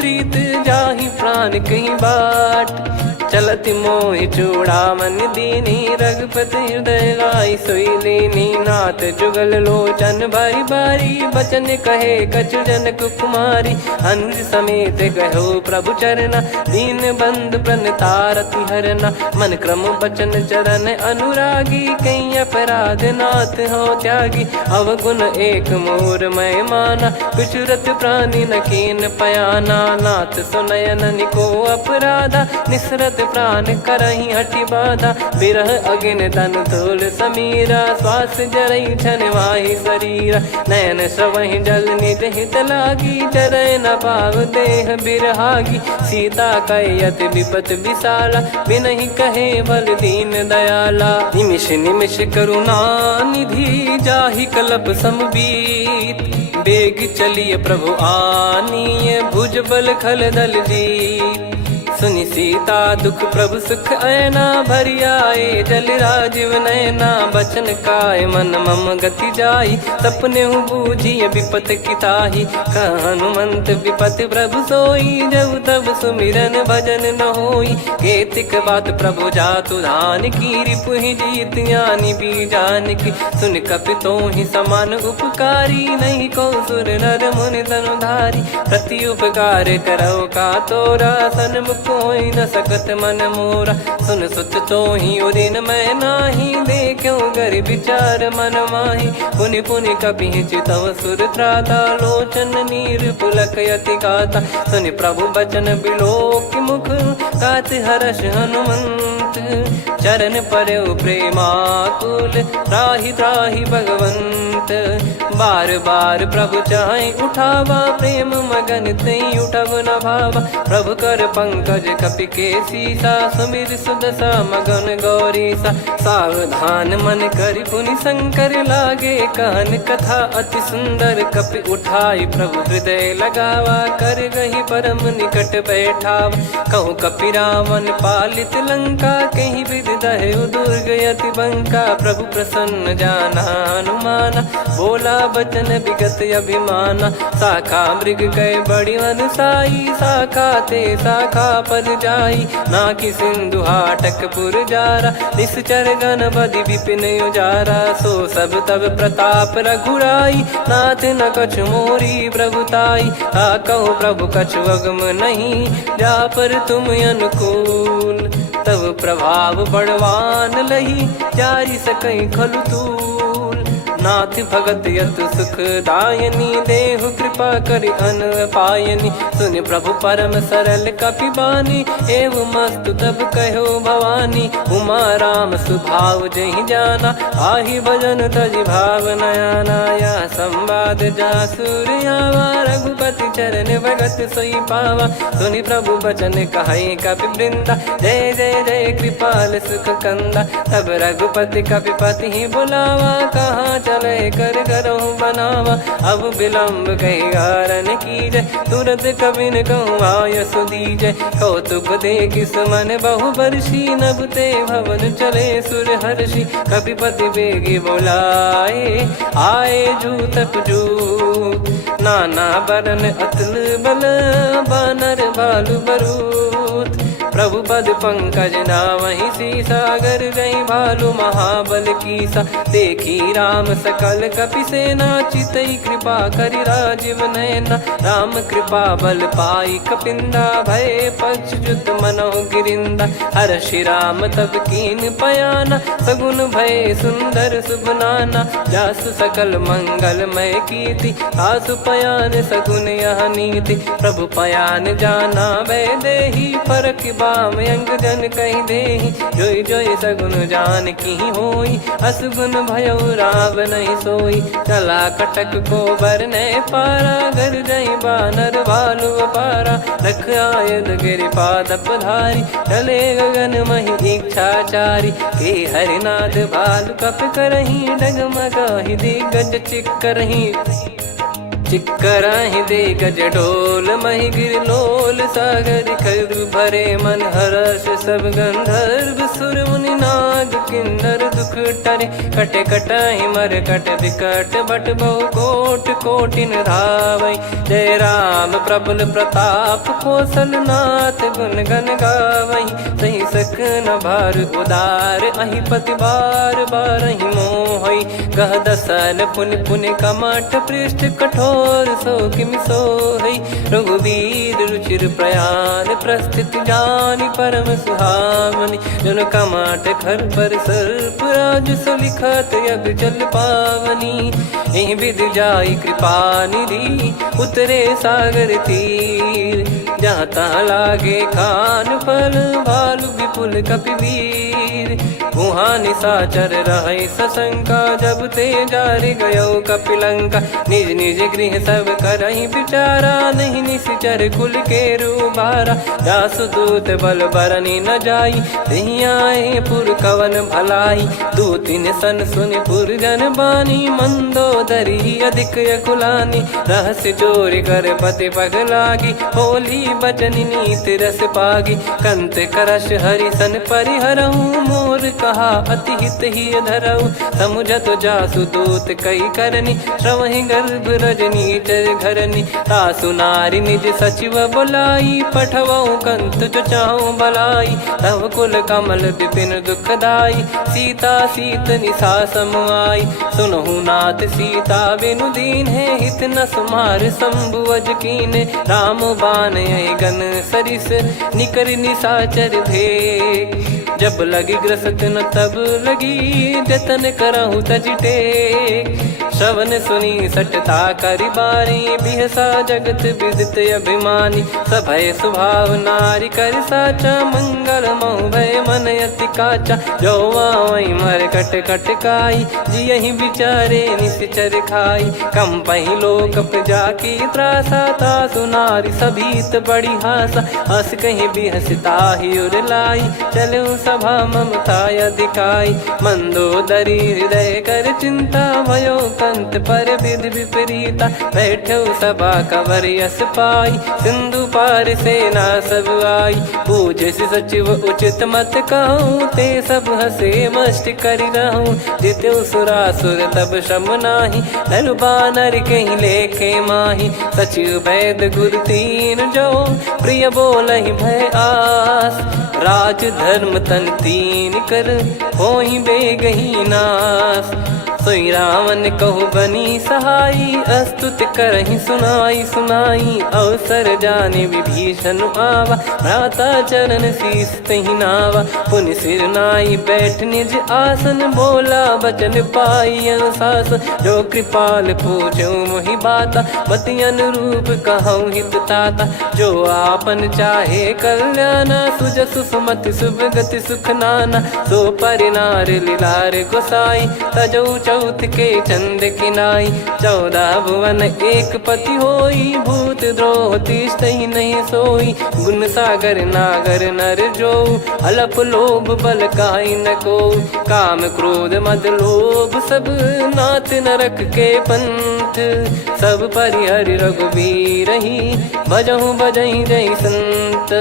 प्रीत जाहि प्राण कहीं बाट। चलत मोहि चूड़ामन दीनी रघुपति हृदय लाई सोई लीनी। नाथ जुगल लोचन बारी बारी बचन कहे कछु जनक कुमारी। हंस समेत गहो प्रभु चरना दीन बंद प्रणतारति हरना। मन क्रम बचन चरण अनुरागी कहीं अपराध नाथ हो त्यागी। अवगुण एक मोर मैं माना विचुरत प्राणी न कीन पयाना। नाथ सुनयन निको अपराधा निसरत प्राण करही हटि बाधा। बिरह अगिन तन तोल समीरा श्वास जरई छन वाहि शरीरा। नयन सवहि जल निज हित लागी चरय न पाव देह बिरहागी। सीता कयत विपत विशाला बिनहि कहे बल दीन दयाला। निमिष निमिष करुणा निधि जाहि कलप समबीत। बेग चलिए प्रभु आनीय भुज बल खल दल जीत। सुनि सीता दुख प्रभु सुख ऐना भरि आए जल राजीव नैना। बचन काय मन मम गति जाई सपने बूझी विपत किताही। हनुमंत विपत प्रभु सोई जब तब सुमिरन भजन न होई। केतिक बात प्रभु जातु धान की रिपुहि जीत ज्ञानी बीजान की। सुन कपितो ही समान उपकारी नहीं को सुर नर मुनि तनुधारी। प्रति उपकार करो का तोरा सन्मुख कोई न सकत मन मोरा। सुन सुत तो ही उदिन मैं नाही देखो गर विचार मन माही। पुनि पुनि कपि चितव सुर त्राता लोचन नीर पुलक यति गाता। सुनि प्रभु बचन बिलोक मुख गात हर्ष हनुमंत। चरण परयो प्रेमाकुल त्राहि त्राहि भगवंत। बार बार प्रभु चाहे उठावा प्रेम मगन तई उठब न भावा। प्रभु कर पंकज कपि के सीसा सुमिर सुदशा मगन गौरीसा। सावधान मन करि पुनि शंकर लागे कहन कथा अति सुंदर। कपि उठाई प्रभु हृदय लगावा कर गही परम निकट बैठावा। कहूँ कपि रावण पालित लंका कहीं विधि दहु दुर्ग यति बंका। प्रभु प्रसन्न जाना हनुमाना बोला बचन विगत अभिमाना। शाखा मृग गए बड़ी अनुसाई शाखा ते शाखा पर जाई। ना कि सिंधु हाटक पुर जारा निश्चर गण बदि विपिन उजारा। सो सब तब प्रताप रघुराई नाथ न कछु मोरी प्रभुताई। कहूँ प्रभु कछु अगम नहीं जा पर तुम अनुकूल। तब प्रभाव बड़वान लही जारी सकई खलु तूल। नाथ भगत यत सुख दायनी देहु कृपा करि अन पायनी। सुन प्रभु परम सरल कपि बानी एवं मस्तु तब कहो भवानी। उमा राम सुभाव जहि जाना आहि भजन तजि भाव नयाना। या संवाद जासुर आवा रघुपति चरण भगत सोई पावा। सुनि प्रभु बचन कहे कपि वृंदा जय जय जय कृपाल सुख कंदा। तब रघुपति कपि पति ही बुलावा कहाँ चले कर करहु बनावा। अब विलम्ब कही कारण कीजय तुरंत कबिन कहूँ आयस दीजय। कौतुक देख सुमन बहु बरसी नभ ते भवन चले सुर हर्षि। कपिपति बेगी बोलाए आए जूतक जूत। नाना बरन अतुल बल बानर भालु बरूत। प्रभु पद पंकज नावहि सीसागर गई भालु महाबल कीसा। देखी राम सकल कपि सेना चितई कृपा करि राजीव नयना। राम कृपा बल पाई कपिंदा भय पक्ष जुत मनो गिरिंदा। हर्षि राम तब कीन पयाना सगुन भय सुंदर सुभनाना। जासु सकल मंगलमय कीर्ति आसु पयान सगुन यह नीति। प्रभु पयान जाना वै देही फरक बाम अंग जन कहीं देही। जोई जोई सगुन जान की होई असगुन भयो राव नहीं सोई। चला कटक को बरने पारा घर जई बानर भालु पारा। रख आयद गिरि पाद पधारी चले गगन मही इच्छाचारी। के हरिनाथ भालु कप करही डगमगाहि दिग्गज चिक्करही। चिक्कराहि दे गज डोल मही गिर लोल सागर खर भरे मन हर्ष सब गंधर्व सुर मुनि नार माग किन्नर दुख टरे। कटे कटहि मर कट विकट बट बहु कोट कोटिन धावै। जय राम प्रबल प्रताप कौशल नाथ गुण गण गावै। सही सकन भार उदार अहि पति बार बारहि मोहै। गह दसल पुन पुन कमठ पृष्ठ कठोर सो किमि सोहै। रघुवीर रुचिर प्रयाण प्रस्थित जानि परम सुहावनि। जन कमठ खर पर सर्प राज सलिखत यग जल पावनी। एहि विधि जाई कृपा निधि उतरे सागर तीर। जहाँ तहाँ लागे खान फल भालु विपुल कपिवीर। वहाँ निशाचर रहै सशंका जब ते जारि गयो कपिलंका। निज निज गृह सब करहि विचारा नहीं निश्चर कुल के रूबारा। जासु दूत बल बरनि न जाई तेहि आए पुर कवन भलाई। दूतिन सन सुनि पुर जन बानी मंदोदरी अधिक यकुलानी। रहस्य चोरी कर पति पग लागी होली बचन नीति रस पागी। कंत करश हरिसन परिहरहु मोर कहा अति हित ही धरऊ। समुझत जासु दूत कई करनी श्रवहि गर्भ रजनी चर घरनी। तासु नारी निज सचिव बुलाई पठवऊ कंत जो चाहूं बलाई। तव कुल कमल विपिन दुखदाई सीता सीत निशा समाई। सुनहु नाथ सीता बिनु दीन है हित न सुमार शंभु अज कीने। राम बाण गन सरिस निकर निशाचर भेग। जब लगी ग्रसत न तब लगी जतन करहु तज टेक। श्रवण सुनी सटता करि बारी बिहसा जगत विदित अभिमानी। सभय स्वभाव नारी कर साचा मंगल मऊ भय मन अति काचा। जो आवै मर कट कट काई जियहि विचारे निश्चर खाई। कम पहि लोक जाकी त्रासा तासु नारी सभीत बड़ी हासा। हस कहीं बिहसता ही उर लाई चलऊ सभा ममता अधिकाई। मंदोदरी हृदय कर चिंता भयो कंत पर विधि विपरीता। बैठो सभा कवर यस पाई सिंधु पार सेना सब आई। पूज्य सचिव उचित मत कहूँ ते सब हसे मष्ट करि रहूँ। जित्यु सुरासुर तब श्रम नाही नर बानर कहीं लेखे माही। सचिव वैद गुरु तीन जो प्रिय बोलहि भय आस। राज धर्म तन तीन कर होई बेगही नास। सोई रावण कहु बनी सहाई अस्तुत करहि सुनाई सुनाई। अवसर जाने विभीषण आवा भ्राता चरण शीस तहि नावा। पुनि सिर नाई बैठ निज आसन बोला बचन पाई अनुशासन। जो कृपाल पूछो मोहि बाता मति अनुरूप कहूँ हित ताता। जो आपन चाहे कल्याणा सुजसु सुमति सुभगति सुख नाना। सो परिनार लीलार गोसाई तजौ चौथ के चंद किनाई। 14 भुवन एक पति होई भूत द्रोह तिष्ठहि नहीं सोई। गुण सागर नागर नर जो अलप लोभ बल काई न को। काम क्रोध मद लोभ सब नाथ नरक के पंथ। सब परिहरि रघुबीर ही भजहु भजहि जय संत।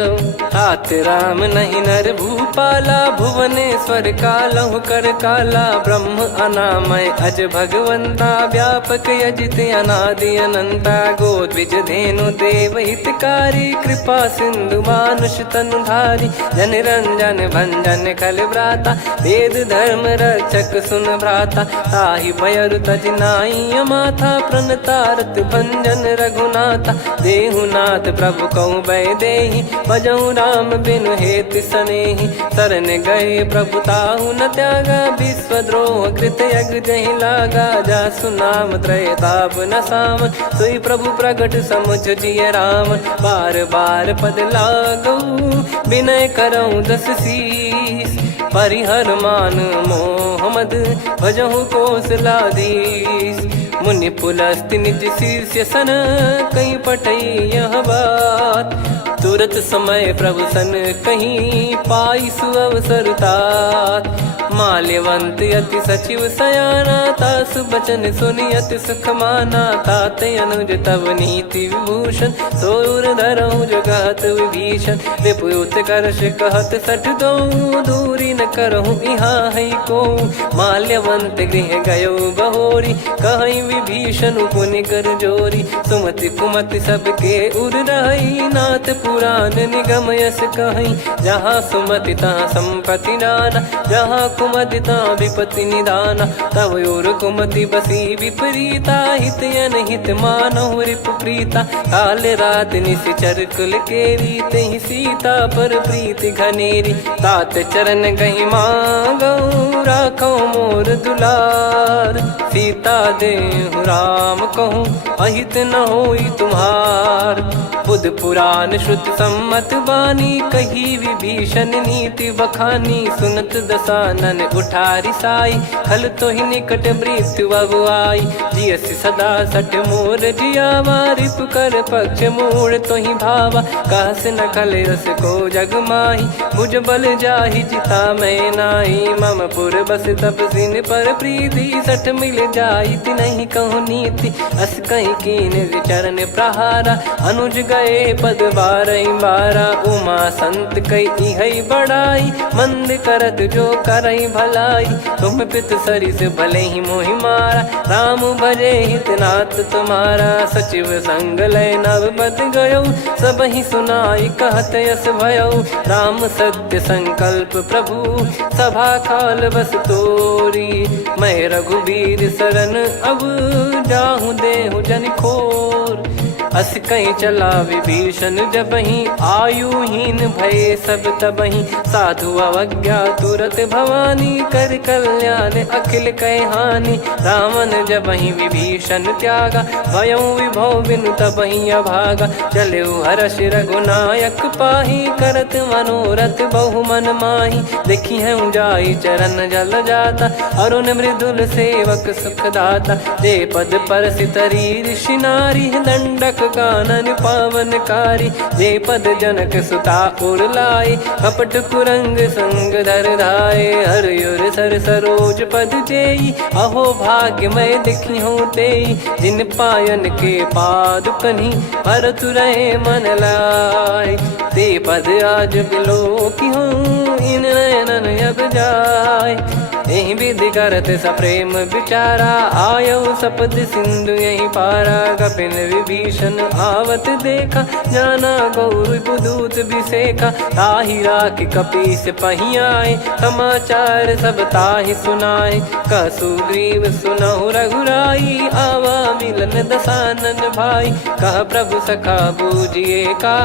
तात राम नहीं नर भूपाला भुवनेश्वर कालहु कर काला। ब्रह्म अनामय अज भगवंता व्यापक यजित अनादि अनंता। गोद्विज धेनु देव हितकारी कृपा सिंधु मानुष तनुधारी। जन रंजन भंजन खल भ्राता वेद धर्म रक्षक सुन भ्राता। ताहि भयरु तज नाई माथा प्रणतारत भंजन रघुनाथा। देहुनाथ प्रभु कहु भय देहि भजहु राम बिनु हेत सनेहि। शरण गए प्रभु ताहु न त्यागा विश्वद्रोह कृत यज्ञ जहि लागा। जासु नाम त्रय ताप न सामन सोई प्रभु प्रगट समुझ जिय राम। बार बार पद लागऊ विनय करऊँ 10 शीस। परिहर मान मोह मद भजहु कौशलाधीश। मुनि पुलस्त्य निज शिष्य सन कहीं पठई यह बात। तुरत समय प्रभु सन कहीं पाई सुअवसर तात। माल्यवंत अति सचिव सयाना तासु बचन सुनि अति सुख माना। ताते अनुज तव नीति विभूषण सोर धरऊ जगत विभीषण। विपुत करश कहत सठ दो दूरी न करहु यहाँ है को। माल्यवंत गृह गयो बहोरी, कहीं विभीषण पुनि कर जोरी। सुमति कुमति सबके उर रही, नाथ पुराण निगम यस कहीं। जहाँ सुमति तहाँ संपत्ति नाना, जहाँ कुमति तहाँ विपत्ति निदाना। तब और कुमति बसी विपरीता, हित अनहित मानहु रिपु प्रीता। काल रात निश्चर कुल केरी, तहि सीता पर प्रीति घनेरी। तात चरण गही मांगऊ, राखो मोर दुलार। सीता देहु राम कहूँ, अहित न होई तुम्हार। बुध पुराण श्रुत सम्मत बानी, कही विभीषण नीति बखानी। सुनत दसानन उठारी साई, खल तो ही निकट मृत्यु अब आई। जियसि सदा सठ मोर जियावा, रिप कर पक्ष मूड़ तो ही भावा। कहस न खल रस को जग माही, मुझ बल जाहि जिता मैं नाई। मम पुर बस तपसिन पर प्रीति, सठ मिल जाई नहीं कहूँ नीति। अस कहीं कीन चरण प्रहारा, अनुज गए पद बारई बारा। उमा संत कई है बड़ाई, मंद करत जो करई भलाई। तुम पित सरिस भले ही मोहि मारा, राम भजे हित नाथ तुम्हारा। सचिव संग लय नव बद गयो, सब ही सुनाई कहत यस भयो। राम सत्य संकल्प प्रभु, सभा काल बस तोरी। मैं रघुबीर शरण अब, जाहूँ देहु जन खोर। अस कहीं चला विभीषण जबहि, आयुहीन भय सब तबहि। साधु अवज्ञा तुरत भवानी, कर कल्याण अखिल कह हानि। रावण जबहि विभीषण त्यागा, भयउ विभव बिनु तबहि अभागा। चलऊ हर्ष रघुनायक पाही, करत मनोरथ बहु मन माही। देखी है जाई चरण जल जाता, अरुण मृदुल सेवक सुखदाता। जे पद पर सितरी ऋषि नारी, दंडक कानन पावनकारी। जे पद जनक सुता उर लाए, कपट कुरंग संग धर धाये। हरियुर सर सरोज पद जेई, अहो भाग्य मैं दिखी हूँ तेई। जिन पायन के पाद कन्ही, भरत रहे मन लाए। ते पद आज बिलो की हूँ, इन नयनन अब जाय। यही विधि करत सप्रेम विचारा, आयऊ सपद सिंधु यही पारा। कपिन विभीषण आवत देखा, जाना गौर बुदूत बिसेखा। ताहि राख कपीस पही आए, समाचार सब ताहि सुनाए। कह सुग्रीव सुनहु रघुराई, आवा मिलन दसानन भाई। कह प्रभु सखा बूझिए का,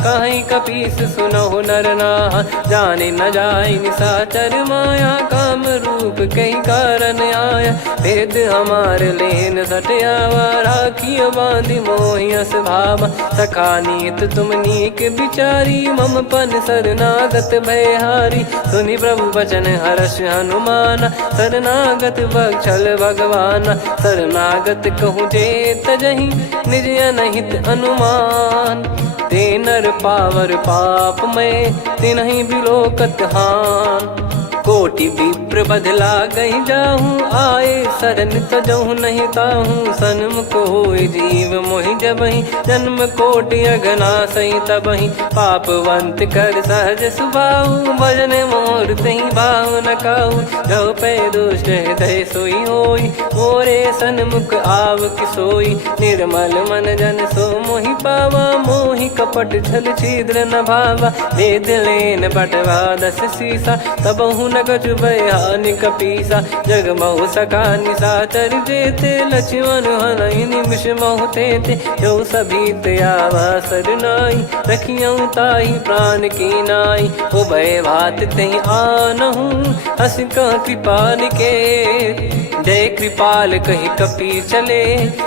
कहीं कपीस सुनहु नर नाहा। जाने न जाय निशाचर माया, काम रूप कई कारण आया। भेद हमार लेन सटयावा, राखियो बांधि मोहियस भावा। सखा नीत तुम नीक बिचारी, मम पन शरणागत भयहारी। सुनि प्रभु वचन हर्ष हनुमाना, शरणागत बक्षल भगवाना। शरणागत कहूँ जे तजहि, निज अनहित अनुमान। ते नर पावर पाप में, तिन्हि बिलोकत हान। कोटि विप्र बदला गई जाहूँ, आए शरण तजहु नहीं ताहूँ। सन्मुख होय जीव मोहि जबहि, जन्म कोटि अगना सही तबहि। पापवंत कर सहज सुभाऊ, भजन मोर तहि भाव न काहू। जो पै दुष्ट हृदय सोई होई, मोरे सन्मुख आव किसोई। निर्मल मन जन सो मोहि पावा, मोहि कपट छल छिद्र न भावा। वेद लेन बटवा दस सीसा, तबहु न कछु भयानि कपीसा। जग महु सखा निशाचर जेते, लक्ष्मण हनहि निमिष महु तेते। जो सभी त्यावा सरनाई, रखियऊ ताहि प्राण की नाई। उभय भात तहि आनहु, हस कह कृपाल के। जय कृपाल कहि कपी चले,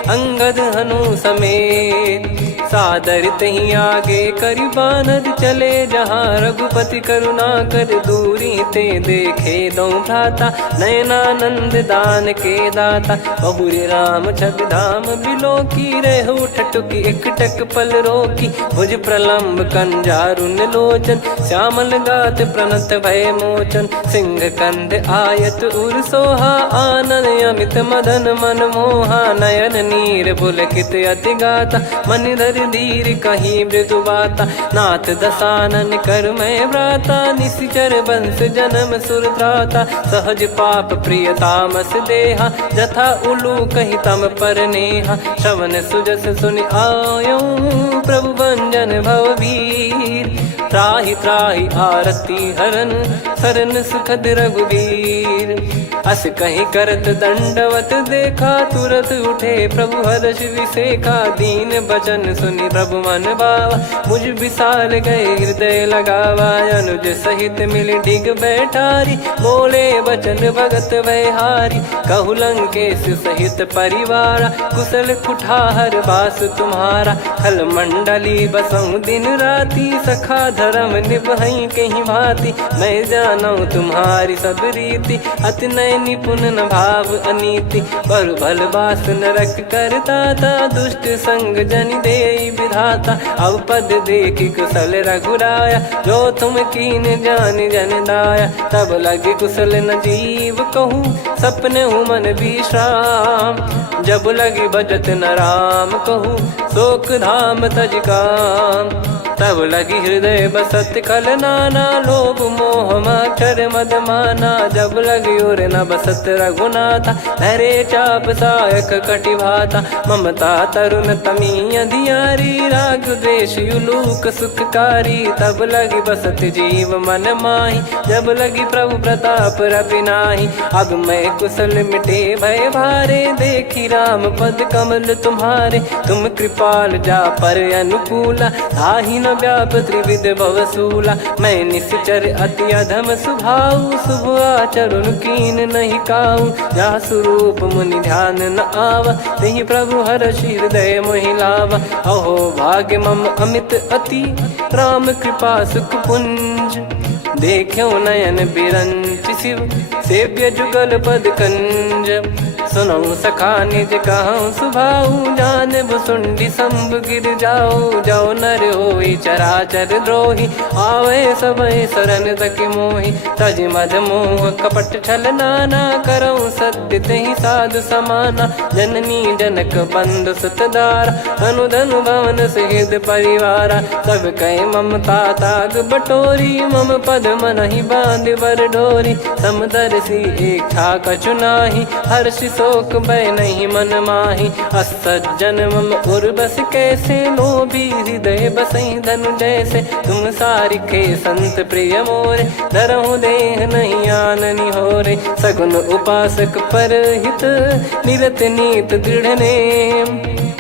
अंगद हनु समेत। सादर तही आगे करि बानर चले, जहाँ रघुपति करुणा कर दूरी ते देखे दो भ्राता। नयनानंद दान के दाता, बहुरी राम छग धाम बिलो की। रेहु ठटुकी एकटक पल रोकी, भुज प्रलम्ब कंजारुन लोचन। श्यामल गात प्रणत भय मोचन, सिंह कंध आयत उर सोहा। आनन अमित मदन मन मोहा, नयन नीर पुलकित अति गाता। मनिधर कर धीर कहीं मृदु बाता। नाथ दसानन कर मैं व्राता, निशिचर बंस जन्म सुर त्राता। सहज पाप प्रिय तामस देहा, जथा उलू कही तम पर नेहा। श्रवण सुजस सुनि आयो, प्रभु भंजन भवबीर। त्राहि त्राहि आरती हरन, सरन सुखद रघुबीर। अस कहीं करत दंडवत देखा, तुरत उठे प्रभु हर्ष विसेखा। दीन बचन सुनि प्रभु मन भावा, मुझ विसाल गए हृदय लगावा। अनुज सहित मिल डिग बैठारी, बोले बचन भगत वैहारी। कहु लंकेश सहित परिवारा, कुशल कुठार बास तुम्हारा। खल मंडली बसऊं दिन राती, सखा धर्म निभई कहीं भांति। मैं जानू तुम्हारी सब रीति, अति नय निपुण न भाव अनीति। पर भल बास नरक करता था, दुष्ट संग जन दे विधाता। अब पद देखी कुशल रघुराया, जो तुम कीन जान जन दाया। तब लगे कुशल न जीव कहूँ, सपने हूँ मन विश्राम। जब लगी बजत न राम कहूँ, शोक धाम तज काम। तब लगी हृदय बसत खल नाना, लोभ मोह मक्षर मद माना। जब लगी उर न बसत रघुनाथा, धरे चाप सायक कटि भाता। ममता तरुण तमी अधियारी, राग द्वेष युलूक सुखकारी। तब लगी बसत जीव मन माही, जब लगी प्रभु प्रताप रवि नाही। अब मैं कुशल मिटे भय भारे, देखी राम पद कमल तुम्हारे। तुम कृपाल जा पर अनुकूला, ताहि न व्याप त्रिविध भवसूला। मैं निश्चर अति अधम सुभाऊ, शुभ आचरण कीन नहीं काऊ। जा स्वरूप मुनि ध्यान न आवा, तेहि प्रभु हर्ष हृदय मोहि लावा। अहो भाग्य मम अमित अति, राम कृपा सुख पुंज। देखो नयन बिरंच शिव, सेव्य जुगल पद कंज। सुनऊ सखा निज कहूँ सुभाऊ, जान भुसुंडी संभ गिर जाओ। जाओ नर होई चराचर द्रोही, आवे सबय शरण तक मोहि। तज मद मोह कपट छल नाना, करऊँ सत्य तेहि साधु समाना। जननी जनक बंधु सुतदारा, धनु धनु भवन सहित परिवारा। सब कहे ममता ताग बटोरी, मम पद मनहि बांध बर डोरी। समदर्शी इच्छा कछु नाही, हर्ष शोक भय नहीं मन माही। असज्जन मम उर्वश कैसे, लोभी हृदय बसई धनु जैसे। तुम सारिखे संत प्रिय मोरे, धरहु देह नहीं आननि होरे। सगुन उपासक परहित, निरत नीत दृढ़ नेम।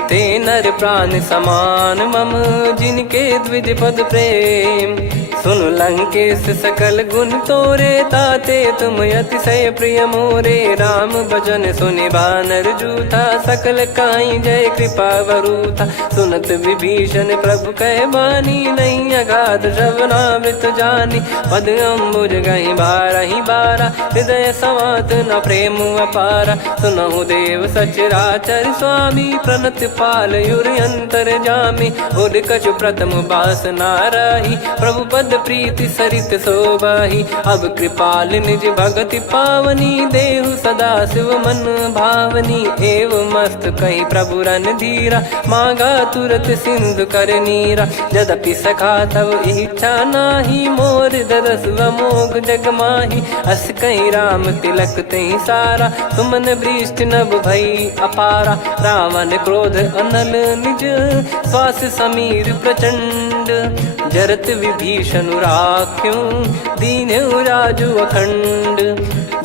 ते नर प्राण समान मम, जिनके द्विज पद प्रेम। सुन लंकेश सकल गुण तोरे, ताते तुम अतिशय प्रिय मोरे। राम भजन सुनि बानर जूथा, सकल काई जय कृपा वरूथा। सुनत विभीषण प्रभु कह बानी, नहीं अगाध श्रवणामृत जानी। पद अम्बुज गहि बारहि बारा, हृदय समात न प्रेम अपारा। सुनहु देव सचराचर स्वामी, प्रणत पाल युर अंतर जामी। उद कछु प्रथम बास नाराही, प्रभु पद प्रीति सरित शोभाही। अब कृपाल निज भगति पावनी, देहु सदा शिव मन भावनी। एव मस्त कही प्रभु रन धीरा, मांगा तुरत सिंधु कर नीरा। यद्यपि सखा तब इच्छा नाही, मोर दरस अमोघ जग माही। अस कहीं राम तिलक तहि सारा, सुमन वृष्ट नभ भई अपारा। रावण क्रोध अनल निज, श्वास समीर प्रचंड। जरत विभीषण राख्यों, दीन्हु राजु अखंड।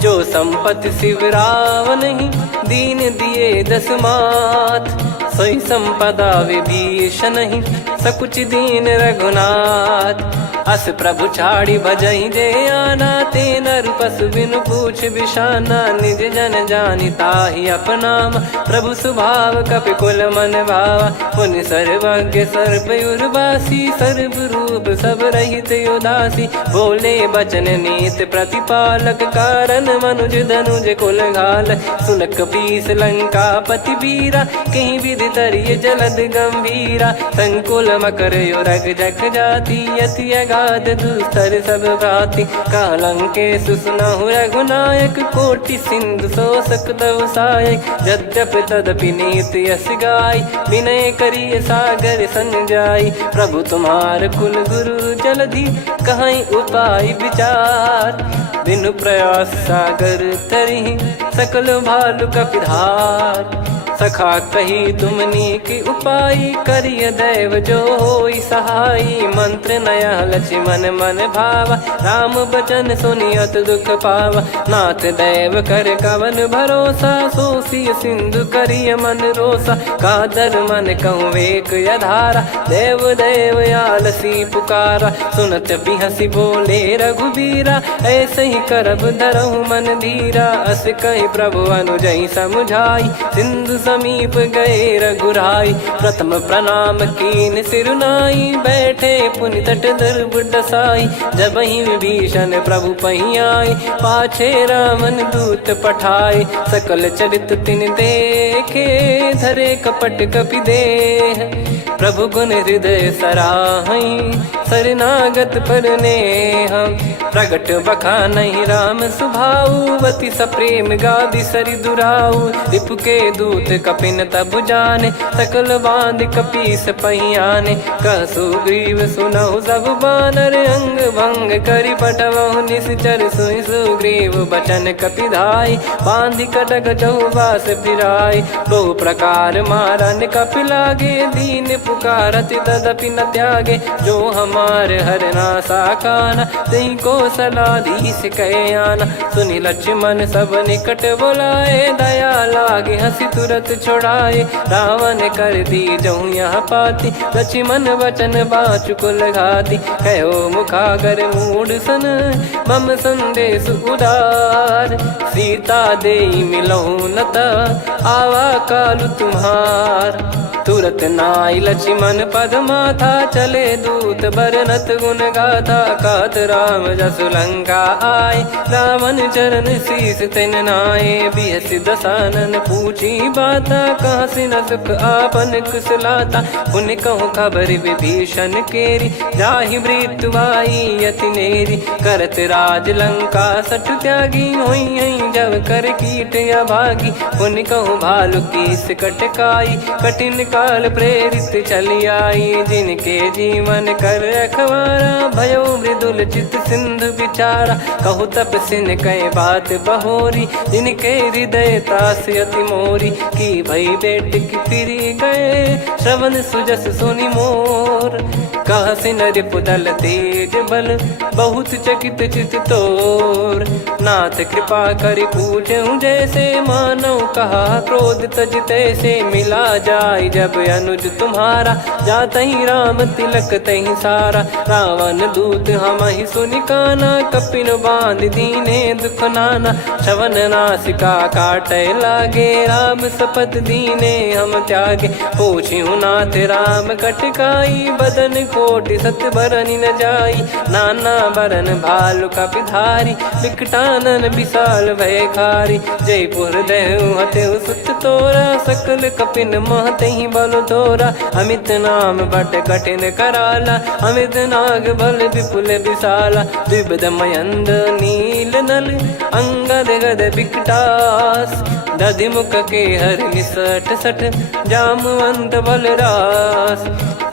जो संपत्ति शिव रावण ही, दीन दिए दस मात। सोई संपदा विभीषण ही, सकुच दीन रघुनाथ। अस प्रभु छाड़ी भजई जे आना, ते नर पशु बिनु पूछ बिशाना। निज जन जानि ताहि अपनाम, प्रभु स्वभाव कपि कुल मन भावा। मुनि सर्वज्ञ सर्वयुर्वासी, सर्व रूप सब रहित उदासी। बोले बचन नीत प्रतिपालक, कारण मनुज धनुज कुल घाल। सुन कपीस लंका पति वीरा, कहीं विधि तरिय जलद गंभीरा। संकुल मकर युरग जख जाति, यति गाद दुस्तर सब भांति कालंके सुसुनाहु रघुनायक कोटि सिंधु शोषक तव सहायक यद्यपि तदपि नीत यस गाय विनय करिय सागर सन जाई प्रभु तुम्हार कुल गुरु जलधि कहीं उपाय विचार बिनु प्रयास सागर तरिहि सकल भालु कपिधार सखा कही तुमनी की उपाय करिय दैव जो होई सहाई मंत्र नया लक्ष्मण मन भावा राम बचन सुनियत दुख पावा नाथ दैव कर कवन भरोसा सोसिय सिंधु करिय मन रोसा कादर मन कहूँ वेक यधारा देव देव आलसी पुकारा सुनत बिहसी बोले रघुबीरा ऐसे ही करब धरहु मन धीरा अस कही प्रभु अनुजई समुझाई सिंधु समीप गए रघुराई प्रथम प्रणाम कीन सिरुनाई बैठे पुनि तट दर्भ डसाई जब ही विभीषण प्रभु पही आए पाछे रामन दूत पठाए सकल चरित तिन देखे धरे कपट कपि देह प्रभु गुण हृदय सराहई शरणागत पर नेह प्रगट बखानहि राम सुभाऊ वति सप्रेम गादि सरि दुराऊ रिपु के दूत कपिन तब जाने सकल बांध कपीस पहियाने कह सुग्रीव सुनहु सब बानर अंग भंग करि पटवहु निश्चर सुनि सुग्रीव बचन कपिधाई बांधि कटक चहुबास फिराई बहु प्रकार मारन कपि लागे दीन पुकारति तदपि न त्यागे जो हमार हरना साकाना तही को सलाधीश कहे आना सुनि लक्ष्मण सब निकट बुलाए दया लागे हंसी तुरत छोड़ाए रावण कर दी जहूँ यहाँ पाती लक्ष्मण वचन बाचु कुल घाती कहो मुखागर मूड सन मम संदेश उदार सीता देई मिलहु नता आवा कालु तुम्हार तुरत नाई लक्ष्मण पद माथा चले दूत बरनत गुण गाथा कात राम जसु लंका आए रावण चरण शीस तिन नाये बिहसि दसानन पूछी बाता कहाँ से न सुख आपन कुशलाता पुन कहूँ खबर विभीषण केरी जाहि मृत्यु आई यति नेरी करत राज लंका सठ त्यागी होई जब कर कीट अभागी पुन कहूँ भालु कीस कटकाई कठिन काल प्रेरित चली आई जिनके जीवन कर रखवारा भयो मृदुल चित सिंधु विचारा कहु तप सिन कई बात बहोरी जिनके हृदय तास अति मोरी की भई बेट की फिरी गए श्रवण सुजस सुनि मोर कह सिन रिपुदल तेज बल बहुत चकित चित तोर नाथ कृपा करि पूछूं जैसे मानव कहा क्रोध तज तैसे मिला जाय जब अनुज तुम्हारा जात ही राम तिलक तही सारा रावण दूत हम ही सुनि काना कपिन बांध दीने दुख नाना श्रवण नासिका काटे लागे राम सपत दीने हम त्यागे पूछ्यू नाथ राम कटकाई बदन कोटि सत बरनि न जाई नाना बरन भालु कपिधारी विकटानन विशाल भय खारी जयपुर देहु हतेउ सुत तोरा सकल कपिन महतहि बल तोरा अमित नाम बट कठिन कराला अमित नाग बल विपुल विशाला द्विपद मयंद नील नल अंगद गद विकटास दधि मुख के हर निसठ सठ जामवंत बलरास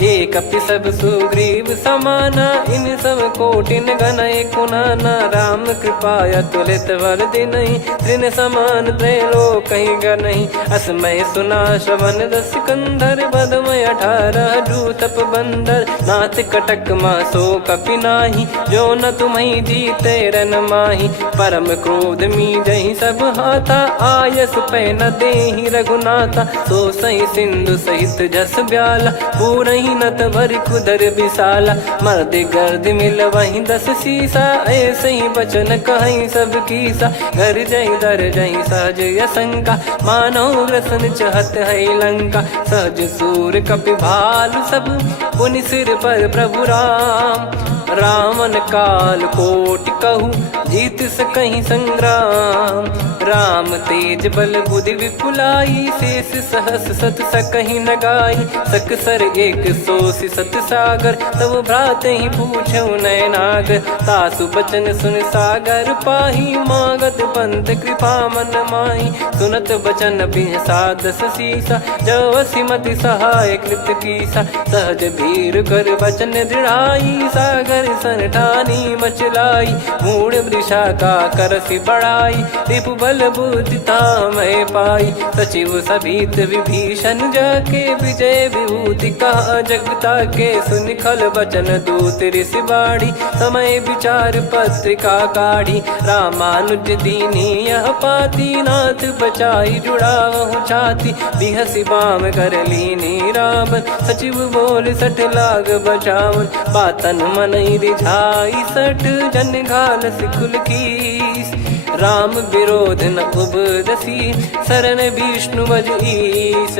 एक अपि सब सुग्रीव समाना इन सब कोटिन गनय कुनाना राम कृपा अतुलित बल दिनहि त्रिन समान त्रैलोक कहीं गनहि असमय सुना श्रवण दस कंधर बदमय 18 जूतप बंदर नाथ कटक मासो कपि नाही जो न तुम्हि जीते रन माही परम क्रोध मी जहि सब हाथा आयस पै न देहि रघुनाथा सो सही सिंधु सहित जस ब्याला पूरहि नत भरि कुदर विशाला मर्द गर्द मिल वहीं 10 सीसा ऐसे ही बचन कहीं सब कीसा घर जहि दर जहि सहज यसंका मानव रसन चहत है लंका सहज सूर कपि भालु सब पुनि सिर पर प्रभु राम रावण काल कोटि कहु जीत सकहीं संग्राम। राम तेज बल बुद्धि विपुलाई, शेष सहस सत सकहीं न गाई। सकसर एक सोसी सत सागर, तब भ्रात ही पूछो नयनागर। तासु बचन सुन सागर पाही, मागत पंथ कृपा मन माही। सुनत बचन बिहसादस सीसा, जव सिमति सहाय कृत कीसा। सहज भीर कर बचन दृढ़ाई, सागर सन ठानी मचलाई। मूढ़ वृषा का करसि बढ़ाई, रिपु बल बुद्धि तामय पाई। सचिव सभीत विभीषण जाके, विजय विभूति कहा जगता के। सुनि खल बचन दूत ऋषि बाड़ी, समय विचार पत्रिका काढ़ी। रामानुज दीनी यह पाती, नाथ बचाई जुड़ावहु छाती। बिहसि बाम कर लीनी रावण, सचिव बोल सठ लाग बचावन। बातन मनई रिझाई सठ, जन घाल सिकुल कीस। राम विरोध न उपदसी, शरण विष्णु बज ईस।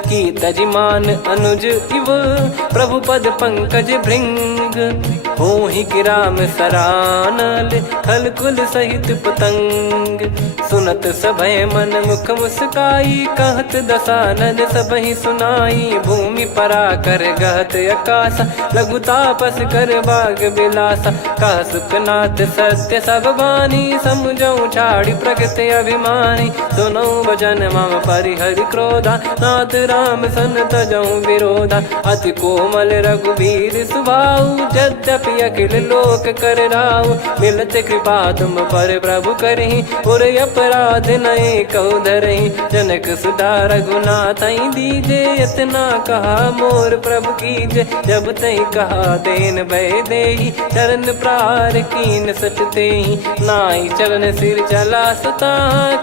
की तजिमान अनुज इव, प्रभु पद पंकज भृंग। होहि कि राम सरानल, खल कुल सहित पतंग। सुनत सभय मन मुख मुस्काई, कहत दसानन सबहि सुनाई। भूमि परा कर गहत आकाशा, लघु तापस कर बाग बिलासा। कह सुखनाथ सत्य सब बानी, समुझौ छाड़ी प्रगति अभिमानी। सुनो भजन मम परिहरि क्रोधा, नाथ राम सन तजौ विरोधा। अति कोमल रघुवीर सुभाऊ, यद्यपि अखिल लोक कर राऊ। मिलत कृपा तुम पर प्रभु करहि, पुर अपराध नए कौ धरहि। जनक सुधा रघुनाथ दीजे, इतना कहा मोर प्रभु कीजे। जब तई कहा देन भय देहि, चरण प्रार कीन सट तेहि। नाई चरण सिर चला सता,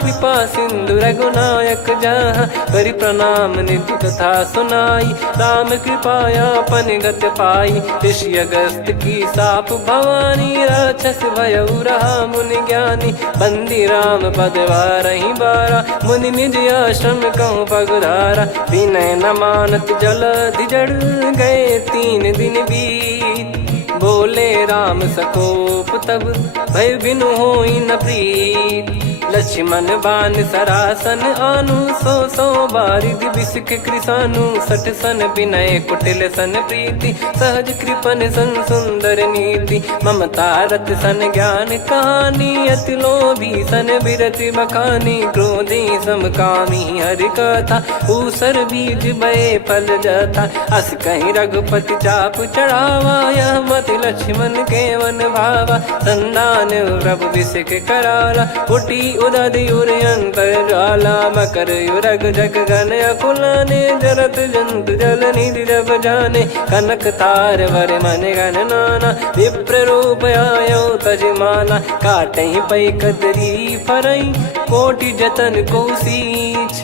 कृपा सिंधु रघुनायक जहाँ। करि प्रणाम निधि कथा सुनाई, राम कृपाया पन गत पाई। ऋषि अगस्त की साप भवानी, राक्षस भयउ रहा मुनि ज्ञानी। बंदी राम पद वारहि बारा, मुनि निज आश्रम कहूँ पगधारा। विनय न मानत जलधि जड़, गए 3 दिन बीत। बोले राम सकोप तब, भय बिनु होई न प्रीत। लक्ष्मण बान सरासन आनु, 100 बारिधि बिसक कृसानु। 60 सन विनय कुटिल सन प्रीति, सहज कृपन सन सुंदर नीति। ममता रत सन ज्ञान कहानी, अति लोभी सन बिरति बखानी। क्रोधी समकामी हरि कथा, ऊसर बीज बये फल जथा। अस कहीं रघुपति चाप चढ़ावा, यह मत लक्ष्मण के मन भावा। संदान प्रभु बिसक कराला, उठी उदधि उर अंतर ज्वाला। मकर युरग जग गण अकुलाने, जरत जंतु जल निधि जब जाने। कनक तार वर मन गण नाना, विप्र रूप आयो तजमाना। काटहि पै कदरी फरई, कोटि जतन को सींच।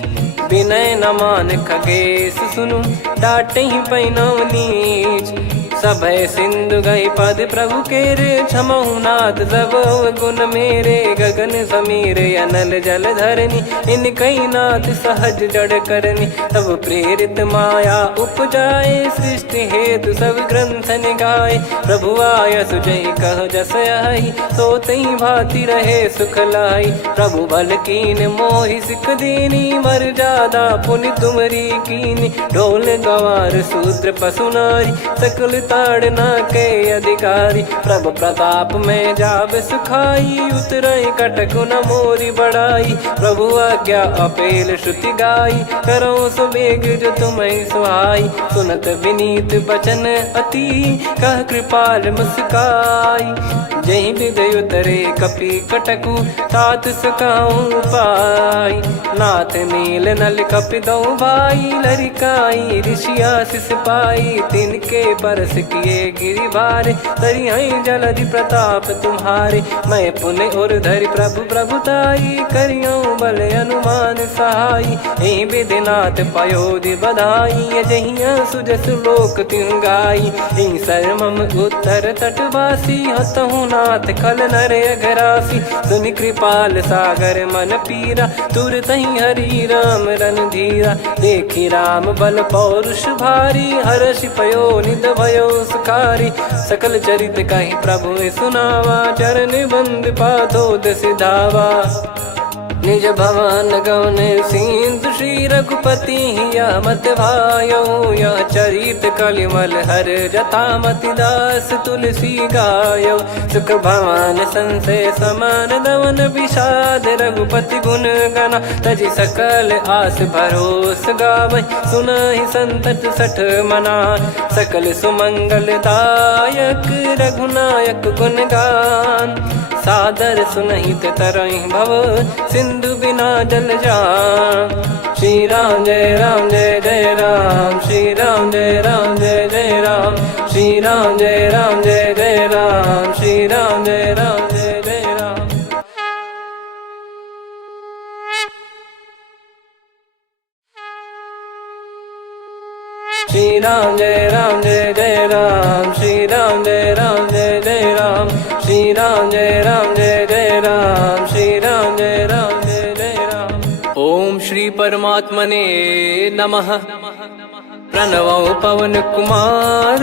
विनय न मान खगेश सुनु, डांटहि पै नव नीच। सभय सिंधु गई पद प्रभु केरे, क्षमहु नाथ सब गुण मेरे। गगन समीरे अनल जल धरनी, इन कई नाथ सहज जड़ करनी। तब प्रेरित माया उपजाए, सृष्टि हेतु सब ग्रंथ निगाए। प्रभु आय सुजई कह जस आई, सोतई भांति रहे सुख लाई। प्रभु बल कीन मोहि सिख दीनी, मर्यादा पुनि तुमरी कीनी। ढोल गवार शूद्र पशु नारी, सकल ताड़ना के अधिकारी। प्रभु प्रताप में जाब सुखाई, उतरई कटक न मोरी बढ़ाई। प्रभु आज्ञा अपेल श्रुति गाई, करो सुबेग जो तुम्हें सुहाई। सुनत विनीत बचन अति, कह कृपाल मुस्काई। जहि हृदय उतरे कपि कटकु, तात सकाऊं पाई। नाथ नील नल कपि दो भाई, लरिकाई ऋषि आशीष पाई। तिनके परस किए गिरि भारे, तरिहै जलधि प्रताप तुम्हारे। मैं पुण्य और धरि प्रभु प्रभुताई, करियौ बल अनुमान सहाई। एहि विधिनाथ पयोधि बधाई, जहिया सुजस लोक तिहुँ गाई। एहि सरमम उत्तर तटवासी, हतहु रघुनाथ खल नर अघरासी, सुनि कृपाल सागर मन पीरा, तुरतहि हरि राम रणधीरा। देखि राम बल पौरुष भारी, हर्षि पयो निध भयो सुखारी। सकल चरित कहि प्रभु सुनावा, चरण बंद पादोद सिधावा। निज भवन गौन सिंधु श्री रघुपति हिया मत भायो, यह चरित कलिमल हर जथा मति दास तुलसी गायो। सुख भवन संशय समान दवन विषाद, रघुपति गुण गना तजि सकल आस भरोस गावै। सुनहि संतत सठ मना, सकल सुमंगल दायक रघुनायक गुण गान। सादर सुनहित तरहि भव, सिंधु बिना जल जान। श्री राम जय जय राम, श्री राम जय जय राम, श्री राम जय जय राम, श्री राम जय जय राम। श्री राम जय जय राम, श्री राम जय जय राम, श्री राम जय जय राम, श्री राम जय जय राम। ओम श्री परमात्मने नमः। प्रणवौ पवन कुमार,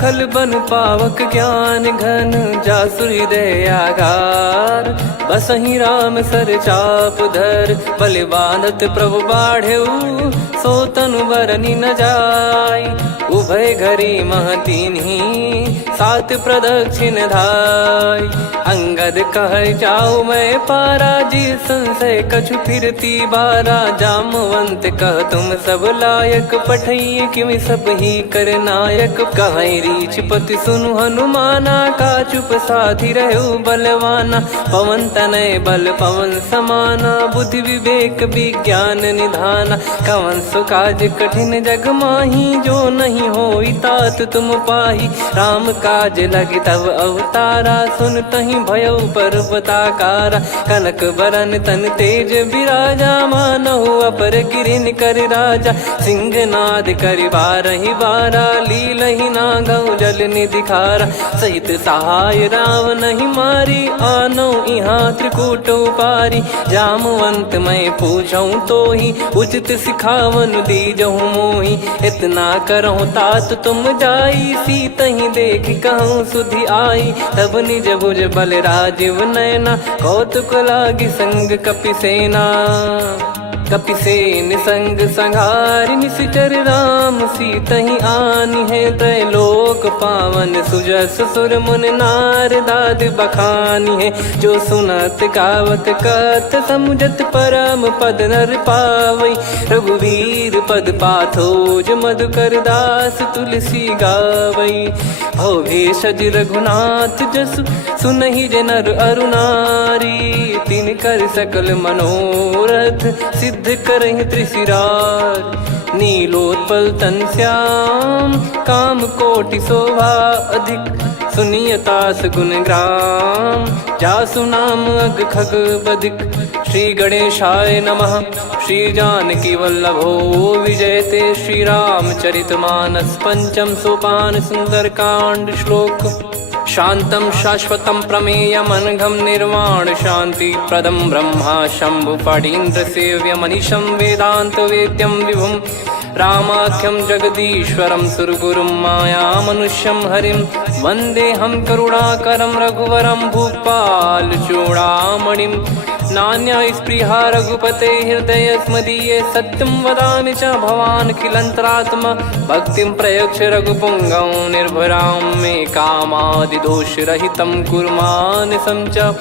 खल बन पावक ज्ञान घन, जासु हृदय आगार। बसहि राम सर चाप धर, बलि बांधत प्रभु बाढ़ऊ, सो तनु बरनि न जाय। उभय घरी महतीन्ही, सात प्रदक्षिण धाय। अंगद कह जाऊ मैं पारा, जी संशय कछु फिरती बारा। जामवंत कह तुम सब लायक, पठई किमि सब ही कर नायक। कहै रीछ पति सुनु हनुमाना, का चुप साधि रहु बलवाना। पवन तनय बल पवन समाना, बुद्धि विवेक विज्ञान निधाना। कवन सो काज कठिन जग माही, जो नहीं होई तात तुम पाही। राम काज लगी तब अवतारा, सुन तहि भयउ पर्वताकारा। कनक बरन तन तेज बिराजा, मानहु अपर गिरिन कर राजा। सिंहनाद करि बारहि बारा, लीलहि नागौ जल निधि खारा। सहित सहाय राम नहीं मारी, आनौ इहाँ त्रिकूट उपारी। जामवंत मैं पूछऊँ तोहि, उचित सिखावन दीजहु मोहि। इतना करहु तात तुम जाई, सीतहि देख कहूँ सुधि आई। तब निज भुज बल राजीव नयना, कौतुक लागी संग कपिसेना। कपिसेन संग संघारि निशिचर राम, सीतहि आनि है त्रैलोक पावन। सुजस सुर मुन नार दाद बखानी है, जो सुनत गावत कथ समुझत परम पद नर पावै। रघुवीर पद पाथोज मधुकर दास तुलसी गावै। भव भेषज रघुनाथ जसु, सुनहि जे नर अरु नारी। तिन कर सकल मनोरथ, सिद्ध करहि त्रिशिरार। नीलोत्पल तन श्याम, काम कोटि शोभा अधिक। सुनियतास गुण ग्राम, जासु नाम अग खग बधिक। श्री गणेशाय नमः। श्री जानकी वल्लभो विजयते, श्री रामचरित मानस पंचम सोपान सुंदरकांड श्लोक। शांतं शाश्वतं प्रमेयमनघं निर्वाण शांति प्रदं ब्रह्मा शंभु फणीन्द्र सेव्य मनीषं वेदांत वेद्यं विभुं। रामाख्यं जगदीश्वरं सुरगुरुं माया मनुष्यं हरिं। वन्देऽहं करुणाकरं रघुवरं भूपाल चूडामणिं। नान्या स्पृहा रघुपते हृदय स्मदीये, सत्यं वदामि च भवान् खिलन्तरात्मा। भक्तिं प्रयच्छ रघुपुङ्गं निर्भरां मे कामादिदोषरहितं कुर्मानसं च।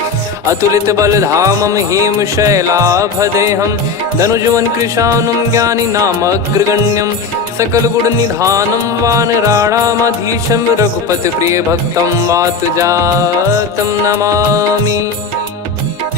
अतुलित बलधामं हेमशैलाभदेहं, धनुजवन कृशानुं ज्ञानिनामग्रगण्यं। सकल गुण निधानं वानराणामधीशं, रघुपति प्रिय भक्तं वातजातं नमामि।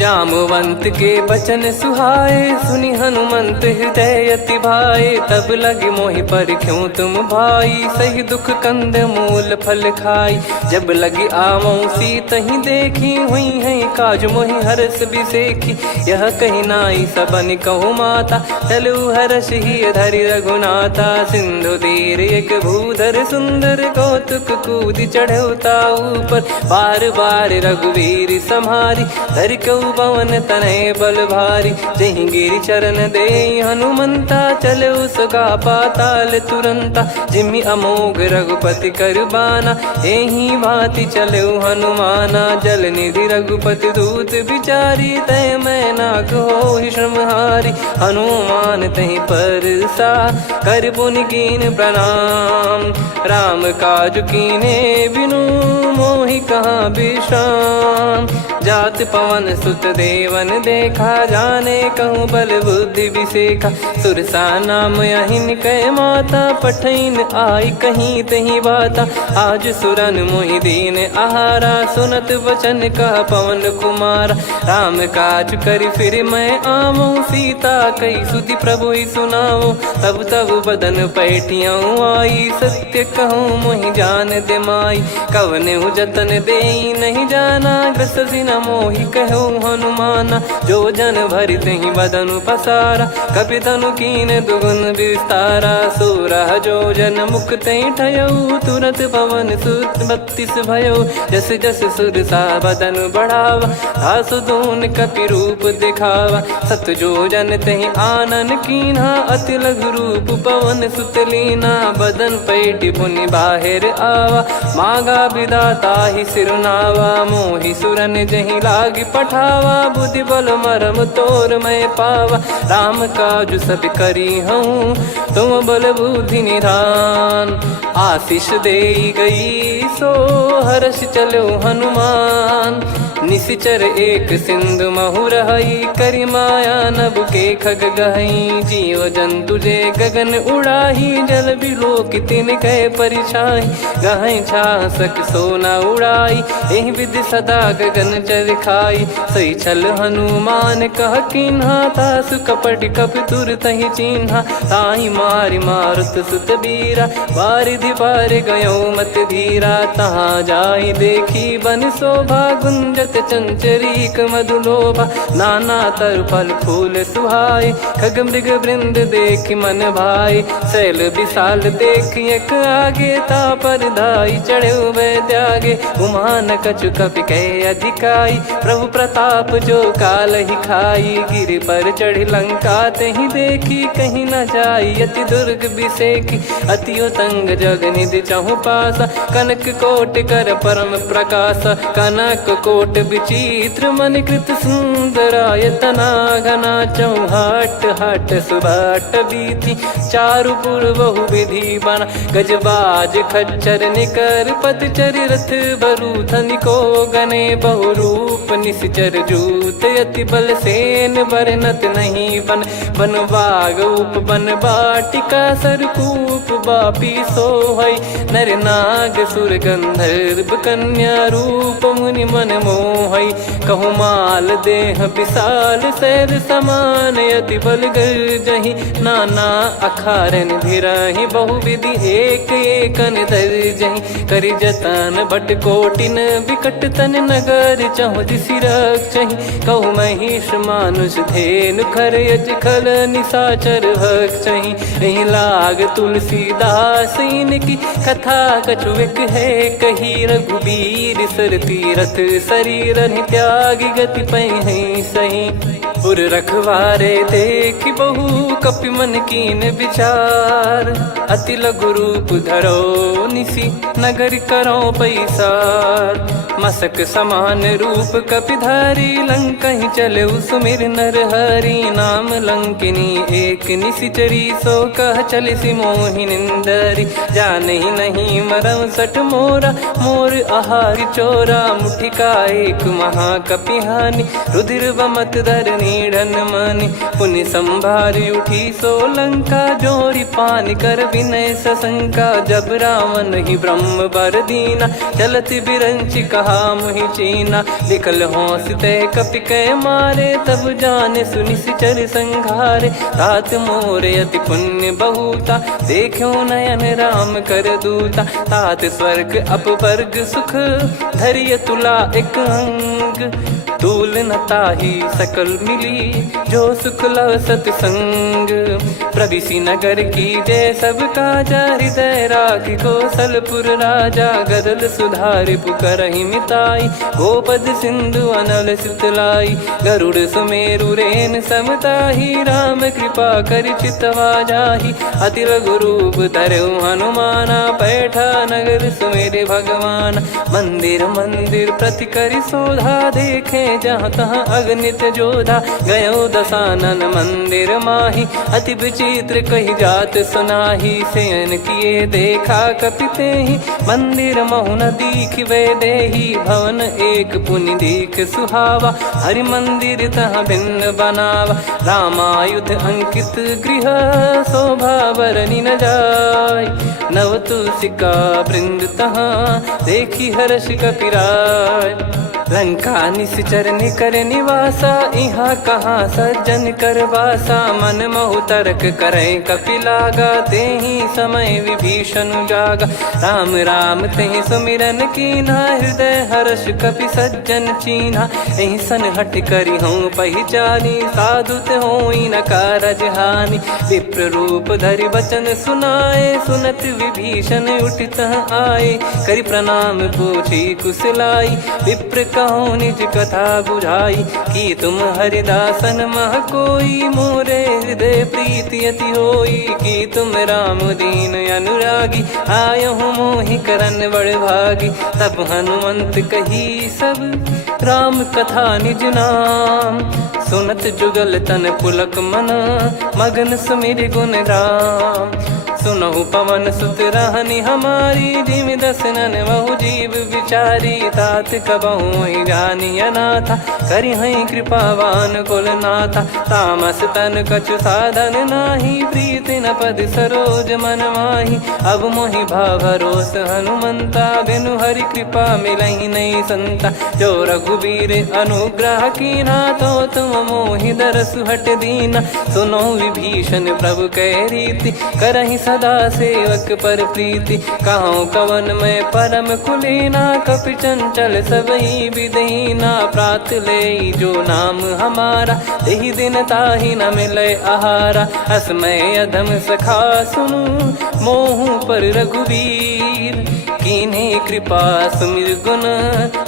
जामवंत के बचन सुहाए, सुनि हनुमंत हृदय अति भाए। तब लगे मोहि पर क्यों तुम भाई, सही दुख कंद मूल फल खाई। जब लगी आवऊं सीत ही देखी, हुई है काज मोहि हरस बिसेखी। यह कही नाई सबन कहु माता, चलु हरष ही धरि रघुनाथा। सिंधु तीर एक भूधर सुंदर, कौतुक कूद चढ़ौता ऊपर। बार बार रघुवीर सम्हारी, धरि कहु पवन तनय बल भारी। जहि गिरि चरण दे हनुमंता, चलो सगा पाताल तुरंता। जिमि अमोघ रघुपति कर बाना, एहि भांति चलो हनुमाना। जल निधि रघुपति दूत बिचारी, तय मैं नाग होहि श्रमहारी। हनुमान तहि परसा, कर पुनि कीन प्रणाम। राम काज कीने बिनु, मोहि कहाँ विश्राम। जात पवन सुत देवन देखा, जाने कहूँ बल बुद्धि विसेखा। सुरसा नाम अहिन कै माता, पठैन आई कहीं तहीं बाता। आज सुरन मोहि दीन आहारा, सुनत वचन कह पवन कुमारा। राम काज करि फिर मैं आवऊं, सीता कई सुधि प्रभु ही सुनाओ। तब तब बदन पैठियाँ आई, सत्य कहूँ मोहि जान दे माई। कवने जतन दे नहीं जाना, ग्रसि न मोहि कहूँ हनुमाना। जो जन भरि तहि बदनु पसारा, कपि तनु कीन दुगुन विस्तारा। सोरह जो जन मुख तहि ठयऊ, तुरत पवन सुत 32 भयऊ। जस जस सुरसा बदन बढ़ावा, आसु दून कपि रूप दिखावा। सत जो जन तहि आनन कीन्हा, अति लघु रूप पवन सुत लीना। बदन पैठि पुनि बाहिर आवा, मांगा विधाता ही सिरुनावा। मोहि सुरन जहि लागी पठावा, बुद्धि बल मरम तोर मैं पावा। राम काज सब करी हूँ, तुम बल बुद्धि निधान। आशीष दे गई सो हर्ष चलो हनुमान। निशिचर एक सिंधु महु रहई, करि माया नभ के खग गहई। जीव जंतु जे गगन उड़ाही, जल बिलोक तिन कह परिछाई। गहई छासक सोना उड़ाई, एहि विधि सदा गगन चर खाई। सही छल हनुमान कह कीन्हा, तासु कपट कप तुर तहि चिन्हा। ताहि मारि मारुत सुत बीरा, बारिधि पार गयो मत धीरा। तहाँ जाई देखी बन शोभा, गुंजत चंचरीक मधुलोभा। नाना तरु फल फूल सुहाए, खग मृग वृंद देख मन भाई। शैल विशाल देख एक आगे, तापर धाई चढ़े वै त्यागे। उमान कछु कपि कह अधिकाई, प्रभु प्रताप जो काल ही खाई। गिर पर चढ़ी लंका तहि देखी, कहीं न जाई अति दुर्ग बिसेखी। अति उतंग जग निधि चहु पासा, कनक कोट कर परम प्रकाशा। कनक कोट विचित्र मन कृत सुंदरायतना। घना चौहाट हाट सुबाट बीथी, चारु पुर बहु विधि बना। गजबाज खच्चर निकर पतचर, रथ बरु धनिको गने। बहु रूप निश्चर जूत, अति बल सेन बरनत नहीं बन। बन बाग उप बन बाटिका, सरकूप बापी सोहई। नर नाग सुर गंधर्व कन्या, रूप मुनि मन मोहई। कहु माल देह विशाल, शैल समान अति बल गर्जहि। नाना अखारन भिरहि, बहु विधि एक एकन दर्जहि। करि जतन भट कोटिन, विकट तन नगर चहु दिसि रक्षहि। कहु महिष मानुष धेनु, खर यज खल निशाचर भक्षहि। एहि लाग तुलसीदास इनकी, कथा कछु एक है कही। रघुबीर सर तीरथ शरीर, त्यागी गति पै सही। पुर रखवारे देख बहु, कपि मन कीन विचार। अति लघु रूप धरो निसी, नगर करो पैसार। मसक समान रूप कपि धारी, लंकहि चले सुमिर नर हरि। नाम लंकिनी एक निशिचरी, सो कह चलिसि मोहि निंदरी। जानहि नहीं मरम सठ मोरा, मोर आहार चोरा। मुठिका एक महाकपि हानि, रुधिर बम मत धरनी ढन मानी। पुनि संभारी उठी सोलंका, जोरी पानी कर विनय सशंका। जब रावण ही ब्रह्म बर दीना, चलत बिरंच कहा मुहि चीना। लिखल होंस तय कपि कै मारे, तब जाने सुनि सिचर संघारे। तात मोरे अति पुण्य बहुता, देखो नयन राम कर दूता। तात स्वर्ग अपवर्ग सुख, धरिय तुला एक अंग। तूल न ताहि सकल मिली, जो सुख लव सतसंग। प्रविशि नगर की जय सब काजा, हृदय राखि कौशलपुर राजा। गदल सुधारि पुकारहि मिताई, गोपद सिंधु अनल सितलाई। गरुड़ सुमेरु रेन समताहि, राम कृपा करि चितवा जाहि। अति लघु रूप धरऊ हनुमाना, पैठा नगर सुमेरे भगवान। मंदिर मंदिर प्रति करि शोधा, देखे जहाँ तहाँ अगणित जोधा। गयो दशानन मंदिर माही, अति विचित्र कही जात सुनाही। शयन किए देखा कपिते ही, मंदिर महु न दीखिबे देही। भवन एक पुनि दीख सुहावा, हरि मंदिर तहाँ भिन्न बनावा। रामायुध अंकित गृह, शोभा बरनि न जाय। नव तुलसिका वृंद तहाँ, देखी हर्ष कपिराय। लंका निश्चर निकर निवासा, इहाँ कहाँ सज्जन कर वासा। मन महु तर्क करे कपिलागा, तेहि समय विभीषण जागा। राम राम तेहि सुमिरन कीन्हा, हृदय हर्ष कपि सज्जन चीन्हा। एहि सन हट करि हूँ पहिचानी, साधु होई न कारज हानि। विप्र रूप धरि वचन सुनाए, सुनत विभीषण उठित आए। करि प्रणाम पूछी कुशलाई, विप्र कहो निज कथा बुझाई। कि तुम हरिदासन मह कोई, मोरे हृदय प्रीति अति होई। कि तुम राम दीन अनुरागी, आयहु मोहि करन बड़ भागी। तब हनुमंत कही सब, राम कथा निज नाम। सुनत जुगल तन पुलक मन, मगन सुमिर गुण राम। सुनहु पवन सुत रहनि हमारी, जिमि दसनन बहु जीव विचारी। तात कबहु ही जानी अनाथा, करि हई कृपावान कुल नाथा। तामस तन कछु साधन नाही, प्रीति न पद सरोज मन माही। अब मोहि भाव भरोस हनुमंता, बिनु हरि कृपा मिलहि नहीं संता। जो रघुबीर अनुग्रह कीना, तो तुम मोहि दरसु हट दीना। सुनो विभीषण प्रभु कह रीति, करहि सदा सेवक पर प्रीति। कहूँ कवन में परम कुलीना, कपि चंचल सबही विदहीना। प्रात ले जो नाम हमारा, तेहि दिन ताहि न मिले आहारा। असमय अधम सखा सुनु, मोहु पर रघुवीर। कीन्ही कृपा सुमिर गुण,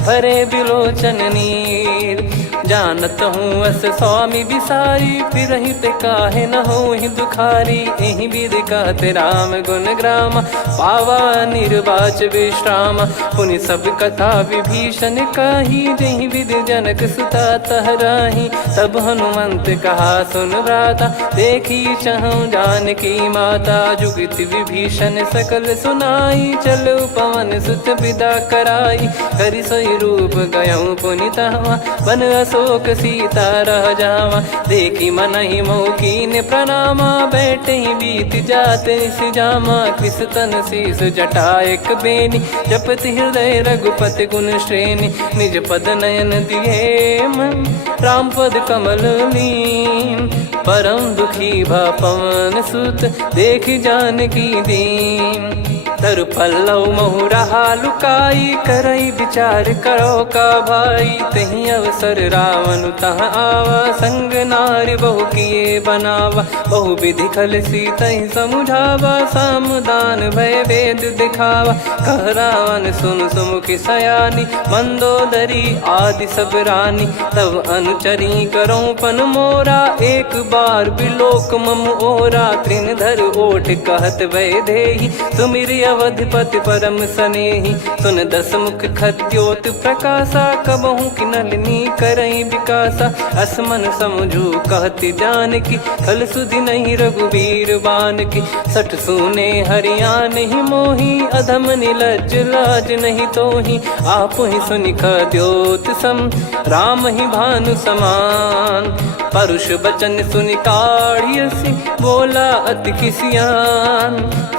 भरे बिलोचन नीर। जानत हूँ अस स्वामी बिसारी, फिर हित काहे न हो ही दुखारी। एहि विधि कहते राम गुण ग्राम, पावा निर्वाच विश्राम। पुनि सब कथा विभीषण कही, जहि विधि जनक सुता तहराही। तब हनुमंत कहा सुन भ्राता, देखी चहु जानकी माता। जुगित विभीषण सकल सुनाई, चलो पवन सुत विदा कराई। करि सोई रूप गयऊँ पुनि तहवा, बन अशोक सीता रह जावा। देखी मनहि मोकीन प्रणामा, बैठे ही बीत जात निस जामा। कृस तन शीस जटा एक बेनी, जपति हृदय रघुपति गुण श्रेणी। निज पद नयन दिए मन, राम पद कमल लीन। परम दुखी भा पवन सुत, देखि जानकी दीन। तरु पल्लव महु रहा लुकाई, करई विचार करो का भाई। तही अवसर रावण तहाँ आवा, संग नारी बहु किए बनावा। बहु विधि खल सीतहि समुझावा, सामदान भय वेद दिखावा। कह रावण सुन सुमुखी सयानी, मंदोदरी आदि सब रानी। तब अनुचरी करो पन मोरा, एक बार बिलोक मम ओरा त्रिन धर ओठ कहत वैदेही सुमिर अवधिपति परम सनेही सुन दस मुख खद्योत प्रकाशा कबहू की नलिनी करई विकासा असमन समझू कहती जान की कल सुधि नहीं रघुवीर बान की सठ सुने हरिया नहीं मोही अधम निलज लाज नहीं तोही आप ही सुनि खद्योत सम राम ही भानु समान परुष बचन सुनि काढ़ियसि बोला अति किसियान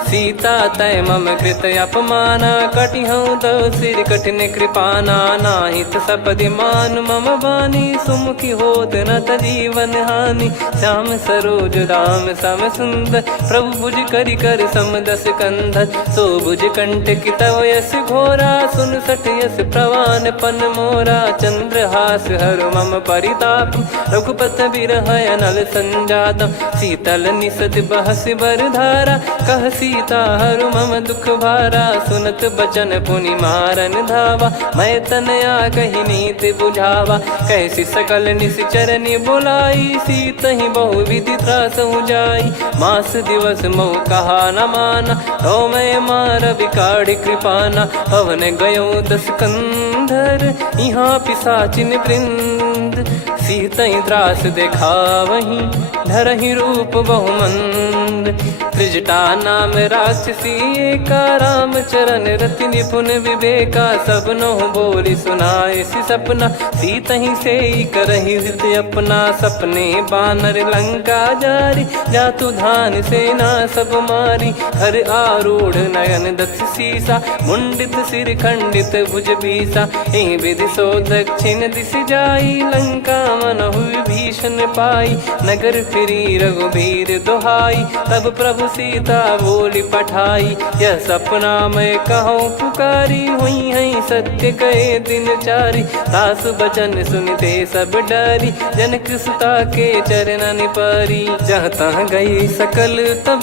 सीता तय मम कृत अपमाना कटिहऊँ तो सिर कठिन कृपाना नाहित सपदि मान मम बानी सुमुखी होत न जीवन हानि श्याम सरोज राम सम सुंदर प्रभु भुज करि कर समदस कंधर सो भुज कंठ की तव यस घोरा सुन सठ यस प्रवान पन मोरा चंद्रहास हर मम परिताप रघुपत बिरह अनल संजातम शीतल निसद बहस बरधारा कह सीता हरु मम दुख भारा सुनत बचन पुनि मारन धावा मैं तनया कही नीति बुझावा कैसी सकल निश्चरनि बुलाई सीत ही बहु विधि त्रास जाई मास दिवस मोह कहा न माना तो मैं मार बिकाड़ी कृपाना पवन गयो दस कंधर यहाँ पिसाचिन वृंद सीतई त्रास देखा वहीं धरहि रूप बहुमंद त्रिजटा नाम राक्षसी का राम चरण रति निपुण विवेका सब नोह बोली सुनाए सी सपना सीतहि से करहि हृत अपना सपने बानर लंका जारी जातु धान सेना सब मारी हर आरूढ़ नयन दस सीसा मुंडित सिर खंडित भुज बीसा एहि विधि सो दक्षिण दिश जाई लंका मनहु भीषण पाई नगर फिरी रघुबीर दोहाई तब प्रभु सीता बोली पठाई यह सपना मैं कहूँ पुकारी हुई है सत्य कहे दिन चारी सासु बचन सुनते सब डरी जनक सुता के चरण परी जहाँ तहाँ गई सकल तब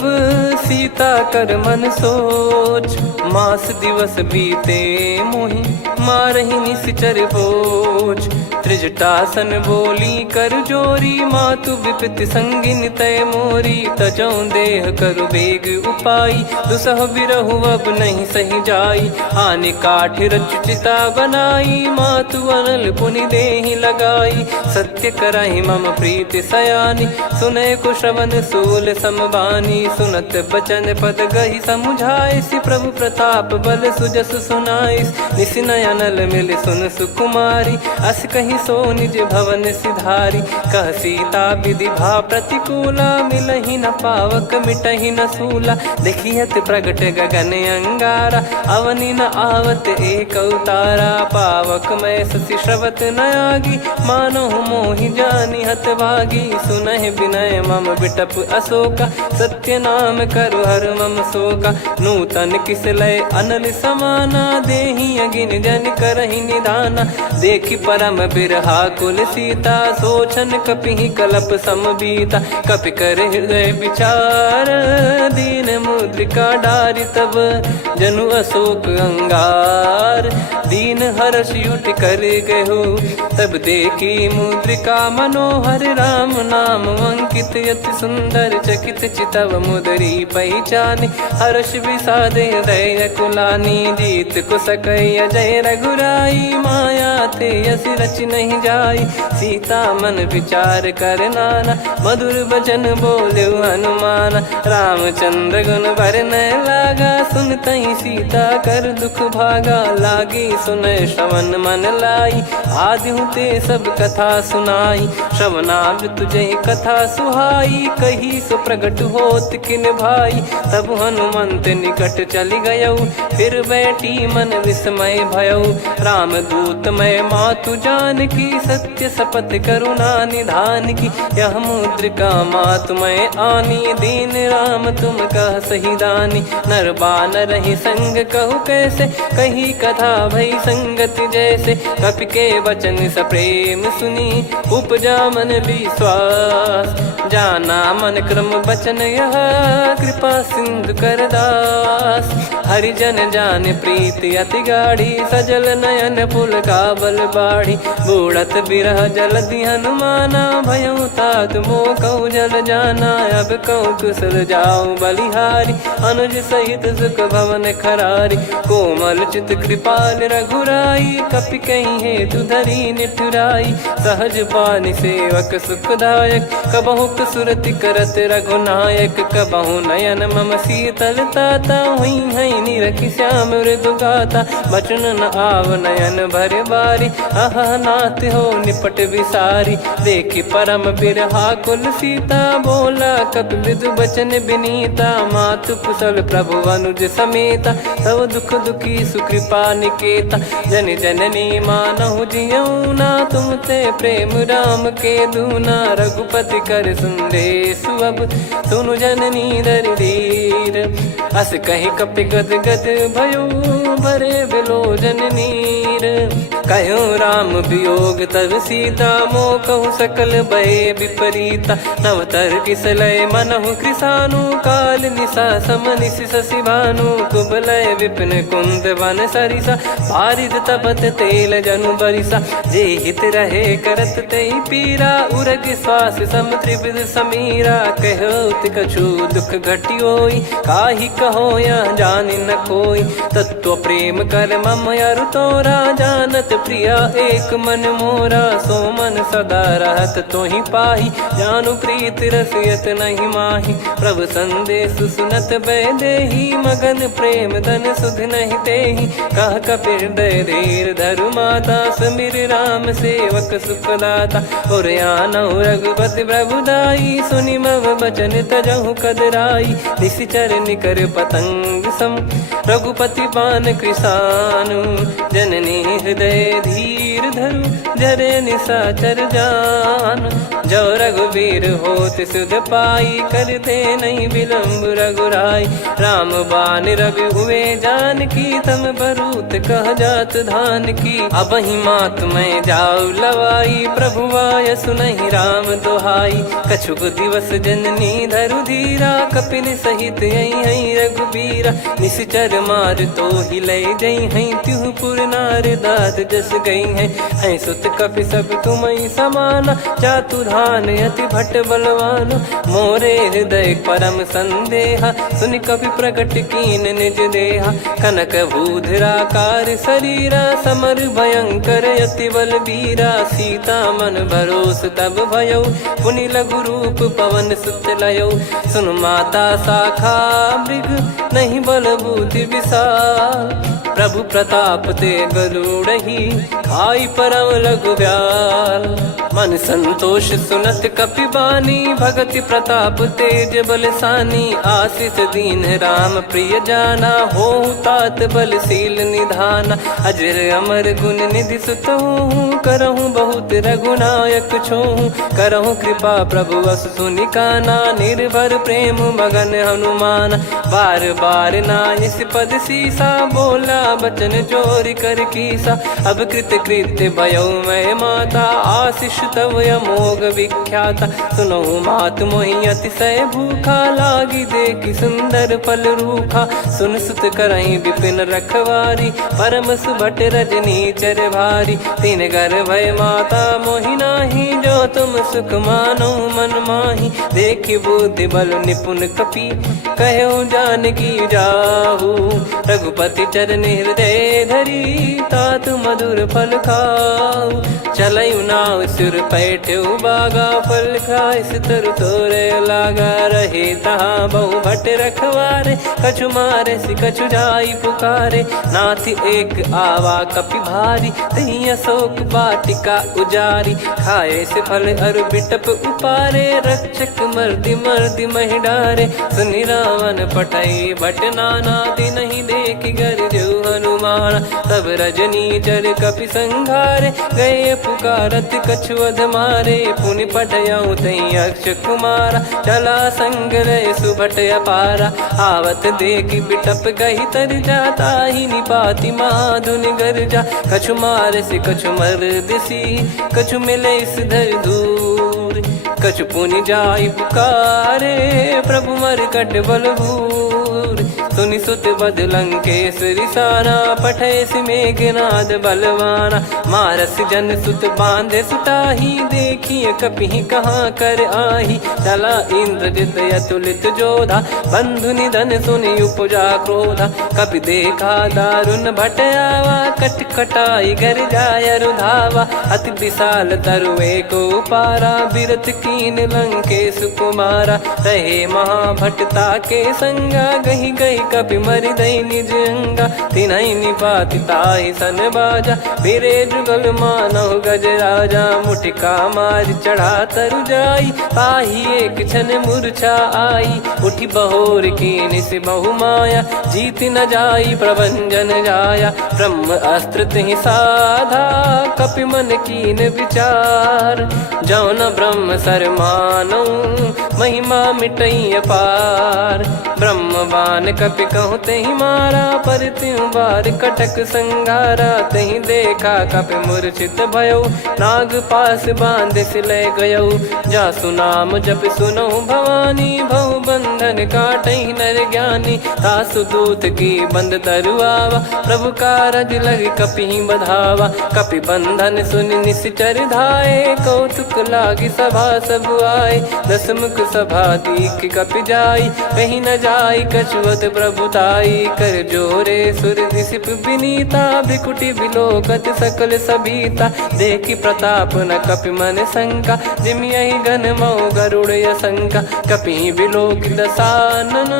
सीता कर मन सोच मास दिवस बीते मोहि मारहि निश्चर बोझ त्रिजटासन बोली कर जोरी मातु विपति संगिन तय मोरी तजौ देह करु बेग उपाई दुसह बिरहु अब नहीं सही जाई हानि काठ रचिता बनाई मातु अनल पुनि देहि लगाई सत्य कराई मम प्रीति सयानी सुने को श्रवण सूल समबानी सुनत बचन पद गही समुझाए सि प्रभु प्रताप बल सुजस सुनाइस निसिनय अनल मिल सुन सुकुमारी अस कही सो निज भवन सिधारी कह सीता विधि भा प्रतिकूला मिलहि न पावक मिटहि न सूला देखियत प्रगट गगन अंगारा अवनि न आवत एक अवतारा पावक मैं ससी श्रवत न आगी मानो मोहि जानि हत भागी सुनहि विनय मम बिटप अशोका सत्य नाम करु हर मम शोका नूतन किस लय अनल समाना देहि अगिन जन करहि निदाना देखि परम बिरहा कुल सीता सोचन कपि कलप समबीता कपि कर हृदय विचार दीन मुद्रिका डारि तब जनु अशोक अंगार दीन हर्ष युट कर गहु तब देखी मुद्रिका मनोहर राम नाम अंकित यति सुंदर चकित चितव मुदरी पहचानी हर्ष विषाद हृदय कुलानी जीत को सकई अजय रघुराई माया थे यस रच नहीं जाई सीता मन विचार कर नाना मधुर बचन बोले हनुमान रामचंद्र गुण वरन लागा सुनतहि सीता कर दुख भागा लागी सुन श्रवण मन लाई आदि ते सब कथा सुनाई श्रवणाब तुझे कथा सुहाई कही सो प्रगट होत किन भाई तब हनुमंत निकट चली गयौ फिर बैठी मन विस्मय भयौ राम दूत मैं मातु जान की सत्य शपथ करुणा निधान की यह मुद्रिका मातु मैं आनी दीन राम तुम कह सही दानी नर बानर ही संग कहु कैसे कही कथा भई संगत जैसे कपि के वचन सप्रेम सुनी उपजा मन विश्वास जाना मन क्रम बचन यह कृपा सिंधु कर दास हरिजन जान प्रीति अति गाढ़ी सजल नयन पुल काबल बाढ़ी बूढ़त बिरह जलधि हनुमाना भयउ तात मोह कहु जल जाना। अब कहु कुशल जाऊं बलिहारी अनुज सहित सुख भवन खरारी। कोमल चित कृपाल रघुराई कपि कहीं हेतु धरी निठुराई। सहज पानि सेवक सुखदायक कबहु सुरति करत रघुनायक। कबहु नयन मम शीतलता हुई है निरखि श्याम मृदु गाता। बचन न आव नयन भर बारी अह नाथ हो निपट विसारी। देखि परम बिरहा कुल सीता बोला कपि मृदु बचन बिनीता। मातु कुशल प्रभु अनुज समेता तव दुख दुखी सुकृपा निकेता। जन जननी मानहु जियऊ ना तुम ते प्रेम राम के दूना। रघुपति कर संदेश अब सुनु जननी दर धीर। अस कहि कपि गद गद भयो भरे बिलोचन नीर। कहूँ राम वियोग तब सीता मोह कहूँ सकल भय विपरीता। नव तर किसलय मनहु कृसानु काल निशा सम निशि शशि भानु। कुबलय विपिन कुंद वन सरिसा पारिद तपत तेल जनु बरिसा। जे हित रहे करत ते पीरा उरग श्वास सम त्रिविध समीरा। कहो कछु दुख घटियोई काहि कहो या जानि न कोई। तत्व प्रेम कर मम अरु तोरा जानत प्रिया एक मन मोरा। सो मन सदा रहत तोहि पाही जानु प्रीत रसियत नहीं माही। प्रभु संदेश सुनत बैदेही मगन प्रेम धन सुध नहीं तेहि। कह कपिर दय धीर धरु माता समीर राम सेवक सुखदाता। और आनौ रघुपति प्रभुदाई सुनि मव बचन तजहु कदराई। निशिचर निकर पतंग सम रघुपति पान कृसानु। जननी हृदय धीर धरु जरे निशाचर जान। जो रघुवीर होत सुध पाई करते नहीं विलम्ब रघुराई। राम बान रवि हुए जान की तम बरूत कह जात धान की। अब ही मात मैं जाऊ लवाई प्रभु आय सुनहि राम दुहाई। कछुक दिवस जननी धरु धीरा कपिन सहित यही रघुबीरा। निश्चर मार तो ही ले जई हैं त्यों पुर नार दाद जस गई हैं। सुत कपि सब तुम समाना चातुधान अति भट्ट बलवान। मोरे हृदय परम संदेहा सुनि कपि प्रकट कीन निज देहा। कनक भूधराकार शरीरा समर भयंकर अति बल बीरा। सीता मन भरोस तब भयउ पुनि लघु रूप पवन सुत लयौ। सुन माता शाखा मृग नहीं बल बुद्धि विशाल। प्रभु प्रताप ते गरुड़हि खाई परम लघु ब्याल। मन संतोष सुनत कपि बानी भगति प्रताप तेज बलसानी। आशीष दीन राम प्रिय जाना होहु तात बलशील निधाना। अजर अमर गुण निधि सुतहु करहु बहुत रघुनायक छोहु। करहु कृपा प्रभु अस सुनि काना निर्भर प्रेम मगन हनुमान। बार बार नायस पद सीसा बोला बचन जोरि कर कीसा। अब कृत कृत्य भयो मैं माता आशीष तव अमोघ विख्याता। सुनहु मात मोहि अतिशय भूखा लागी देखि सुंदर फल रूखा। सुन सुत करहि विपिन रखवारी परम सुभट रजनी चर भारी। तीन घर भय माता मोहि नाही जो तुम सुख मानो मन माही। देखि बुद्धि बल निपुण कपि कहो जानकी जाहू। रघुपति चरण हृदय धरी तात मधुर फल खाऊ। चलऊ नाव सिर पैठ्यु बागा फल खाइस तरु तोरे लागा। रहे तहाँ बहु भट रखवारे कछु मारे सि कछु जाई पुकारे। नाथ एक आवा कपि भारी तही अशोक वाटिका उजारी। खाए से फल अरु बिटप उपारे रक्षक मर्दि मर्दि महि डारे। सुनि रावण पटई भट नाना तिनहि देखि गरजु हनुमान। तब रजनी चर कपि संघारे गए पुकारत कछु अध मारे। पुनि पटयऊ तई अक्ष कुमारा चला संग रहे सुभट अपारा। आवत देखि बिटप कही तर जाता ही निपाति माधुन गर्जा। कछु मार से कछु मर दिसी कछु मिले इस धर दूर। कछु पुनि जाई पुकारे प्रभु मर कट बलभूर। सुनि सुत बद लंकेश्वरी साना, पठैसि मेघनाद बलवाना। मारस जन सुत बांधे सुताही, देखिए कपि कहाँ कर आही। चला इंद्रजित अतुलित जोधा, बंधु निधन सुनि उपजा क्रोधा। कपि देखा दारुण भट आवा, कट कटाई घर जाय रुधावा। अति विशाल तरुए को पारा, बिरथ कीन लंकेश कुमारा। रहे महाभटता के संगा, गही गही कपि मरि दई निज अंगा। तिन्है निपाति ताहि सन बाजा, बिरे जुगल मानव गज राजा। मुटिका मार चढ़ा तरु जाई, पाही एक क्षण मूर्छा आई। उठी बहोर कीन से बहु माया, जीत न जाई प्रभंजन जाया। ब्रह्म अस्त्र तिहि साधा, कपि मन कीन विचार। जौ न ब्रह्म सर मानौ, महिमा मिटई अपार। ब्रह्म बान कपि कहूँ तेहि मारा, पर त्यों बार कटक संगारा। तेहि देखा कपि मूर्छित भयौ, नाग पास बांध सिले गयौ। जासु नाम जप सुनौ भवानी, भव बंधन काटई नर ज्ञानी। तासु दूत की बंद तरुआवा, प्रभु कारज लग कपि बधावा। कपि बंधन सुनि निश्चर धाये, कौतुक लागी सभा सब आए। दस मुख सभा दीख कपि जाई, कहीं न जाई कछुवत प्रभुताई। कर जोरे सुर दिसिप विनीता, भ्रिकुटि बिलोकत सकल सबीता। देखि प्रताप न कपि मन शंका, जिमि यही घन मऊ गरुड़ असंका। कपि बिलोक दसानन,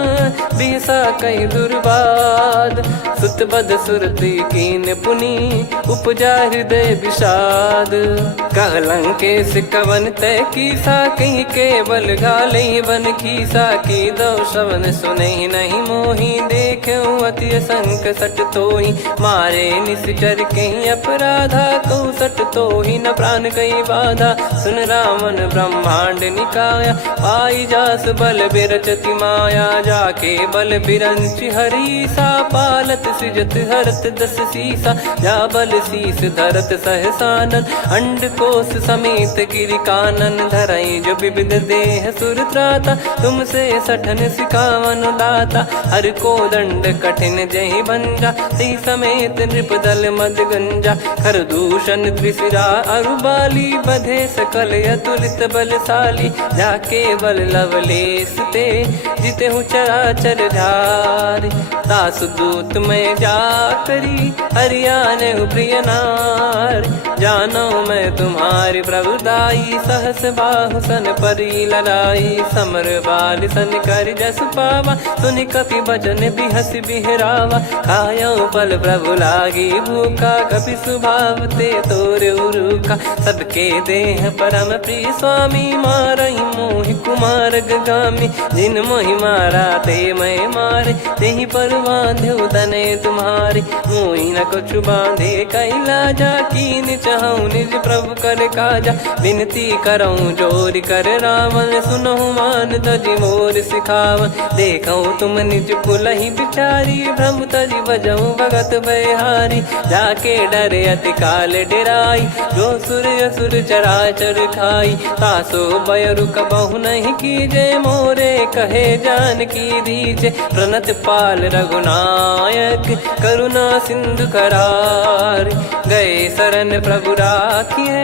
बिहसा कहि दुर्बाद। सुत बद सुरति कीन पुनि, उपजा हृदय विषाद। कह लंकेश कवन तय कीसा, कहीं केवल घालई बन खीसा। की दो श्रवण सुनहि नहीं मोही, देखऊं अति संक सट तोहि। मारे निश्चर कहीं अपराधा, कहूँ सट तोहि न प्राण कई बाधा। सुन रावण ब्रह्मांड निकाया, पाई जास बल बिरचति माया। जाके बल बिरंच हरीसा, पालत सृजत हरत दस सीसा। जा बल शीस धरत सहसानन, अंड कोश समेत गिरि कानन। धरई जो विविध देह सुर त्राता, तुमसे सठन सिखावन दाता। हर को दंड कठिन जहि भंजा, ती समेत नृप दल मद गंजा। खर दूषण त्रिशिरा अरुबाली, बधे सकल अतुलित बलशाली। जाके बल लवलेस ते, जितेहु चराचर झार। दास दूत में जा करी, हरियाने प्रिय नार। जानो मैं तुम्हारी प्रभुदाई, सहस बाहु सन परी लड़ाई। समर बाल सन कर जस पावा, सुनि कपि भजन बिहस बिहरावा। खायो बल प्रभु लागी भूखा, कपि स्वभाव ते तोर उरुखा। सबके देह परम प्रिय स्वामी, मारहि मोहि कुमार गगामी। जिन मोहि मारा ते मैं मारे, तेहि पर बांधो तने तुम्हारे। मोहि न कछु बांधे कैलाजा, कीन चाहूं निज प्रभु कर काजा। विनती करऊं जोर कर रावण, सुनहु मान तजि मोर सिखावन। देखऊं तुम निज कुलहि बिचारी, भ्रम तजि बजऊं भगत बयहारी। जाके डरे अति काल डेराई, जो सुर असुर चराचर खाई। तासो बयरु कबहु नहीं कीजे, मोरे कहे जानकी दीजे। प्रणत पाल रघुनायक, करुणा सिंधु करार। गए शरण प्रभु राखिए,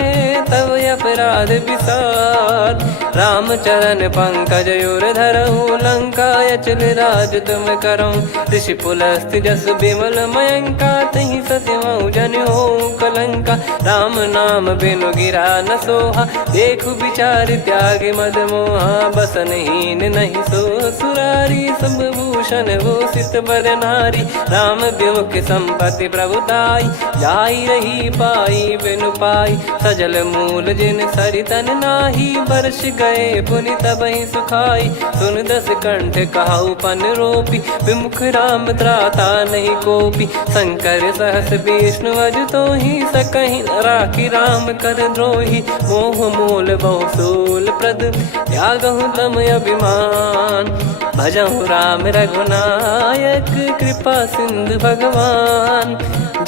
तब अपराध विसार। राम चरण पंकज उर धरहु, लंका अचल राज तुम करऊं। ऋषि पुलस्त जस विमल मयंका, तहि सत्यमऊ जन हो कलंका। राम नाम बिनु गिरा न सोहा, देखु विचार त्याग मद मोहा। बसनहीन नहीं सो सुरारी, सब भूषण वो सित बर नारी। राम विमुख संपत्ति प्रभुताई, जाई रही पाई बिनु पाई। सजल मूल जिन सरितन नाही, वर्ष गए पुनि तबहि सुखाई। सुन दस कंठ कहाऊ पन रोपी, विमुख राम त्राता नहीं कोपी। शंकर सहस विष्णु अज तोहि, सकहि न राखी राम कर द्रोही। मोह मूल बहु सूल प्रद, त्यागहु तम अभिमान। भजहु राम रघुनायक, कृपा सिंधु भगवान।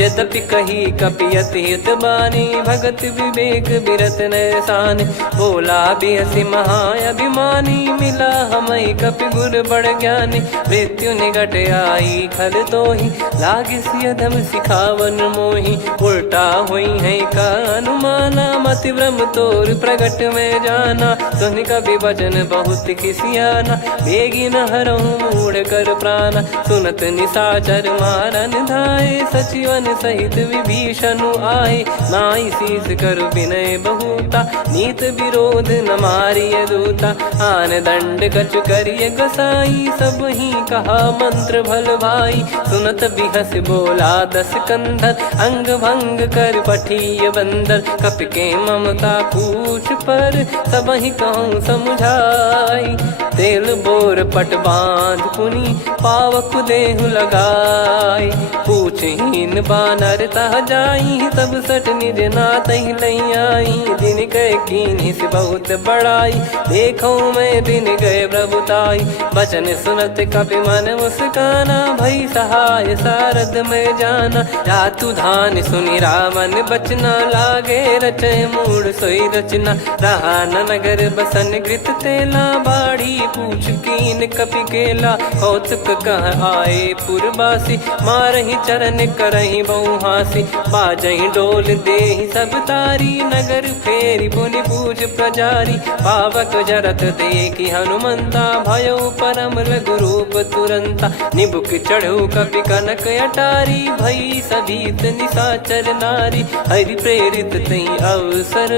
यद्यपि कही कपियति हित बानी, भगत विवेक बिरत नैसान। बोला बिहसी महाअभिमानी, मिला हमई कपि गुर बड़ ज्ञानी। मृत्यु निकट आई खल तोहि, लागे सिय धम सिखावन मोहि। उल्टा हुई है का अनुमाना, मति भ्रम तोर प्रगट में जाना। सुन कवि वचन बहुत किसियाना, बेगी न हरहु मूढ़ कर प्राणा। सुनत निशाचर मारन धाये, सचिवन सहित विभीषण आए। नाई शीस कर विनय बहुता, नीत विरोध न मारिय दूता। आन दंड कछु करिय गोसाई, सब ही कहा मंत्र भल भाई। सुनत बिहस बोला दस कंधर, अंग भंग कर पठिय बंदर। कपि के ममता पूछ पर, सब ही कहूँ समझाई। तेल बोर पट बांध पुनि, पावक देहु लगाई। पूछहीन बानर तह जाई, सब सट निज नाथ ही लई आई। दिन गए कीन्ही से बहुत बड़ाई, देखो मैं दिन गए प्रभुताई। बचन सुनत कपि मन मुस्काना, भई सहाय सारद में जाना। जातु धान सुनि रावण बचना, लागे रचे मूड सोई रचना। रहा न नगर बसन कृत तेला, बाड़ी पूछ कीन कपि केला। कौतुक कह आए पुरबासी, मारहि चरण करहि बहुहासी। बाजहि डोल देहि सब तारी, नगर फेरी पुनि पूछ प्रजारी। पावक जरत देखि हनुमंता, भयो परम लघुरूप तुरंता। निबुक चढ़ऊ कपि कनक अटारी, भई सभीत निशाचर नारी। हरि प्रेरित तई अवसर,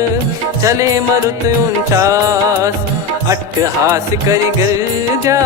चले मरुत 49। अट्टहास करि गिरजा,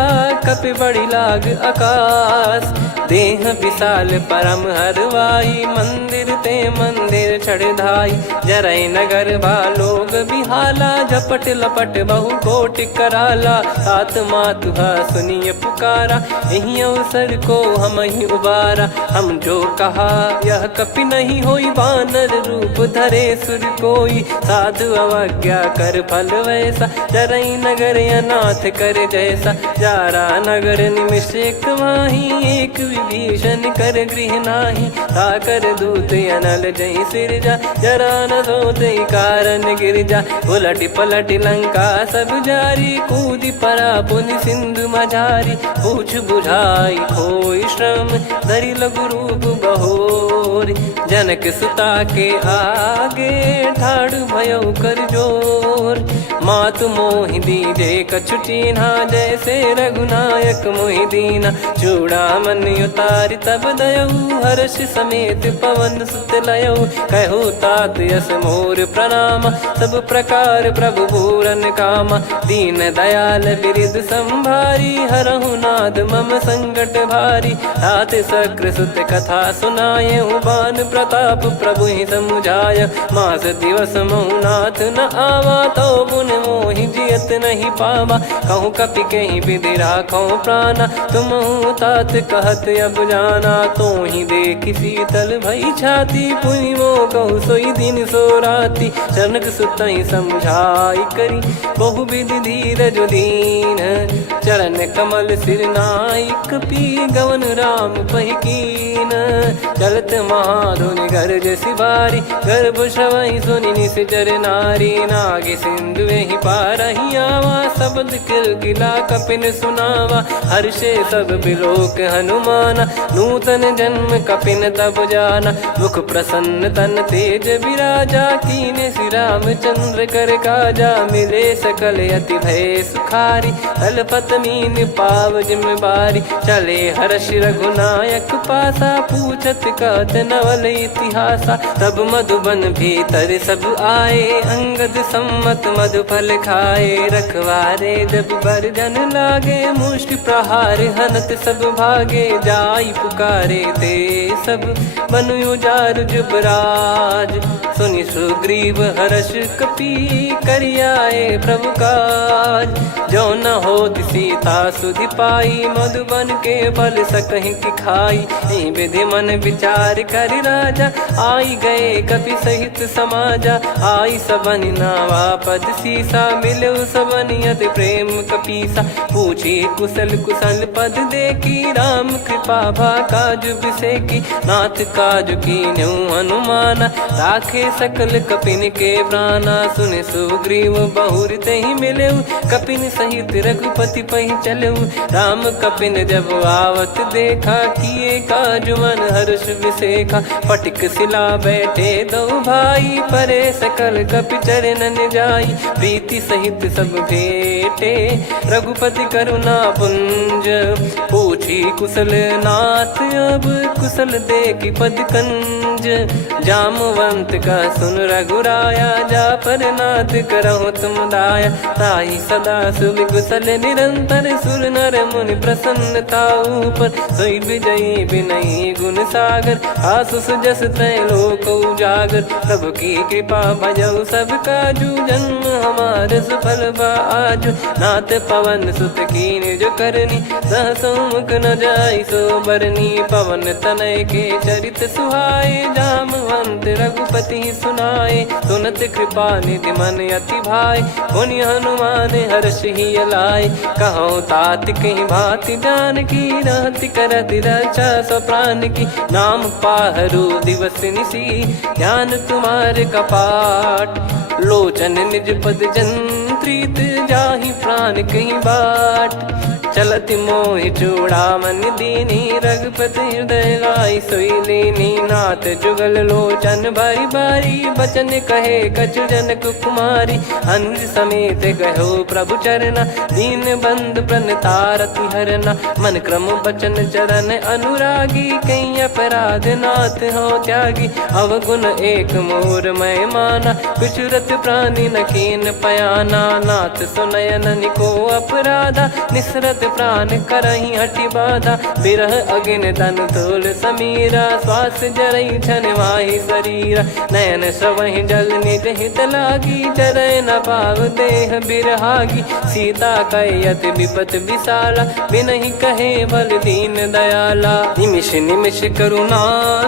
कपि बड़ी लाग आकाश। देह विशाल परम हरवाई, मंदिर ते मंदिर चढ़धाई। जरई नगर बालोग बिहाला, झपट लपट बहु कोटि कराला। तात मातुहा सुनिय पुकारा, यही अवसर को हम ही उबारा। हम जो कहा यह कपि नहीं होई, बानर रूप धरे सुर कोई। साधु अवज्ञा कर फल वैसा, जरई नगर अनाथ कर जैसा। जारा नगर निमिष एक माही, एक विभीषण कर गृह नाही। ताकर दूत अनल जय सिरजा, जरा न सोते कारण गिरजा। उलट पलट लंका सब जारी, कूदी परा पुनि सिंधु मझारी। पूछ बुझाई खोई श्रम, धरि लघु रूप बहोरी। जनक सुता के आगे, ठाड़ भयो कर जोर। मातु मोहि दीजे कछु चीन्हा, जैसे रघुनायक मोहि दीना। चूड़ामन उतारि तब दयऊ, हर्ष समेत पवन सुत लयऊ। कहु तात यस मोर प्रणाम, सब प्रकार प्रभु पूरन कामा। दीन दयाल बिरिद संभारी, हरहु नाद मम संकट भारी। तात सक्र सुत कथा सुनाये, बान प्रताप प्रभु ही समुझाय। मास दिवस महु नाथ न आवा, तो पुन मोहि जियत नहीं पावा। कहूँ कपि कहीं विधि राखो प्राणा, तुम तात कहत अब जाना। तो ही देख शीतल भई छाती, पुनि मो कहु सोई दिन सो राती। जनक सुतहि समझाई करी, बहु विधि धीरज दीन। चरण कमल सिर नाई, कपि गवन राम पहि कीन। चलत महाधुनि गर्ज सिबारी, गर्भ श्रवहि सुनि निश्चर नारी। नागे सिंधु ही पारहि आवा, शब्द किलकिला कपिन सुनावा। हर्षे सब बिलोक हनुमाना, नूतन जन्म कपिन तब जाना। मुख प्रसन्न तन तेज विराजा, कीने श्री रामचंद्र कर काजा। मिले सकल अति भय सुखारी, तलपत मीन पाव जिम्मेवारी। चले हर्ष रघुनायक पासा, पूछत कहत नवल इतिहासा। तब मधुबन भीतर सब आए, अंगद सम्मत मधुफल खाए। रखवारे जब बरजन लागे, मुष्टि प्रहार हनत सब भागे। जाई पुकारे ते सब, बनु उजारु जुबराज। सुनि सुग्रीव हर्ष कपि, करियाए प्रभु काज। जो न होत सीता सुधि पाई, मधुबन के फल सकहि की खाई। यही विधि मन विचार करि राजा, आई गए कपि सहित समाजा। आई सबनि नावा पद सीसा, मिलऊ सबनि अति प्रेम कपीसा। पूछी कुशल कुशल पद देखी राम कृपा भा काज बिसेकी। नाथ काज कीन्हु हनुमाना राखे सकल कपिन के प्राणा। सुने सुग्रीव बहुर तेहि मिलेउ कपिन सहित रघुपति पहि चलेउ। राम कपिन जब आवत देखा किए काज मन हर्ष विसेखा। फटिक सिला बैठे दो भाई परे सकल कपि चरणन जाई। प्रीति सहित सब भेटे रघुपति करुणा पुंज। पूछी कुशल नाथ अब कुशल देखी पद कंज। जामवंत का सुन रघुराया जा पर नाथ करहु तुम दाया। ताहि सदा सुविकुशल निरंतर सुर नर मुनि प्रसन्नता ऊपर। सोई विजयी विनयी गुण सागर आसु सुजस तय लोक उजागर। प्रभु की कृपा भजऊ सब काजू जन्म हमार सफल बा आजु। नाथ पवन सुत कीन्ह जो करनी सहसो मुख न जाई सो बरनी। पवन तनय के चरित सुहाए जामवंत रघुपति सुनाए। सुनत कृपा निधि मन अति भाई पुनि हनुमान हर्ष ही लाए। कहो तात कहीं भांति जानकी रहति करति रक्षा सो प्राण की। नाम पाहरु दिवस निसी ध्यान तुम्हारे कपाट। लोचन निज पद जंत्रित जाहि प्राण कहीं बाट। चलति मोहि चूड़ामन दीनी रघुपति हृदय लाई सोई लीनी। नाथ जुगल लोचन बारी बारी बचन कहे कछु जनक कुमारी। अंज समेत गयो प्रभु चरना दीन बंद प्रणतारति हरना। मन क्रम बचन चरण अनुरागी कहीं अपराध नाथ हो त्यागी। अवगुण एक मोर मैं माना कुछ रत प्राणी न कीन पयाना। नाथ सुनयन को अपराधा निसरत प्राण करही हटि बाधा। बिरह अगिन तन तोल समीरा श्वास जरई छन माही शरीरा। नयन श्रवहि जल निज हित लागी चरय न पाव देह बिरहागी। सीता कैयत विपत विशाला बिनहि कहे बल दीन दयाला। निमिष निमिष करुणा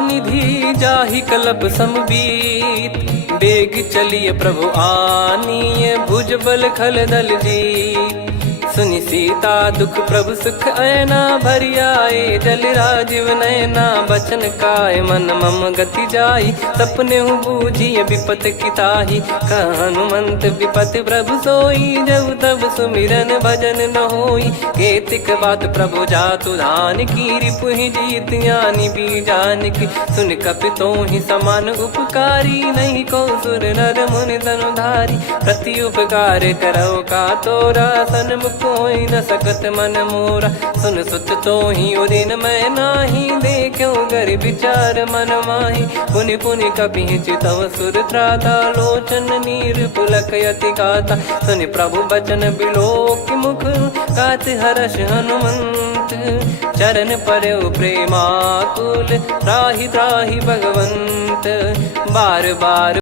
निधि जाहि कलप समबीत। बेग चलिए प्रभु आनीय भुज बल खल दल जीत। सुनि सीता दुख प्रभु सुख ऐना भरि आए। जल राजीव नैना बचन काय मन मम गति जाई। सपने बूझी विपत किताही हनुमंत विपत प्रभु सोई। जब तब सुमिरन भजन न होई। केतिक बात प्रभु जातु धान की रिपुहि जीत यानी बीजान की। सुन कपि तोहि समान उपकारी नहीं को सुर नर मुनि धनुधारी। प्रति उपकार करो का तोरा सन्मुख कोई न सकत मन मोरा। सुन सुत तो ही उदिन मैं नाही देखो गर विचार मन माही। पुनि पुनि कपि चितव सुर त्राता लोचन नीर पुलक यति गाता। सुनि प्रभु बचन बिलोक मुख कात हर्ष हनुमंत। चरण परौ प्रेमाकुल त्राहि त्राहि भगवंत। बार बार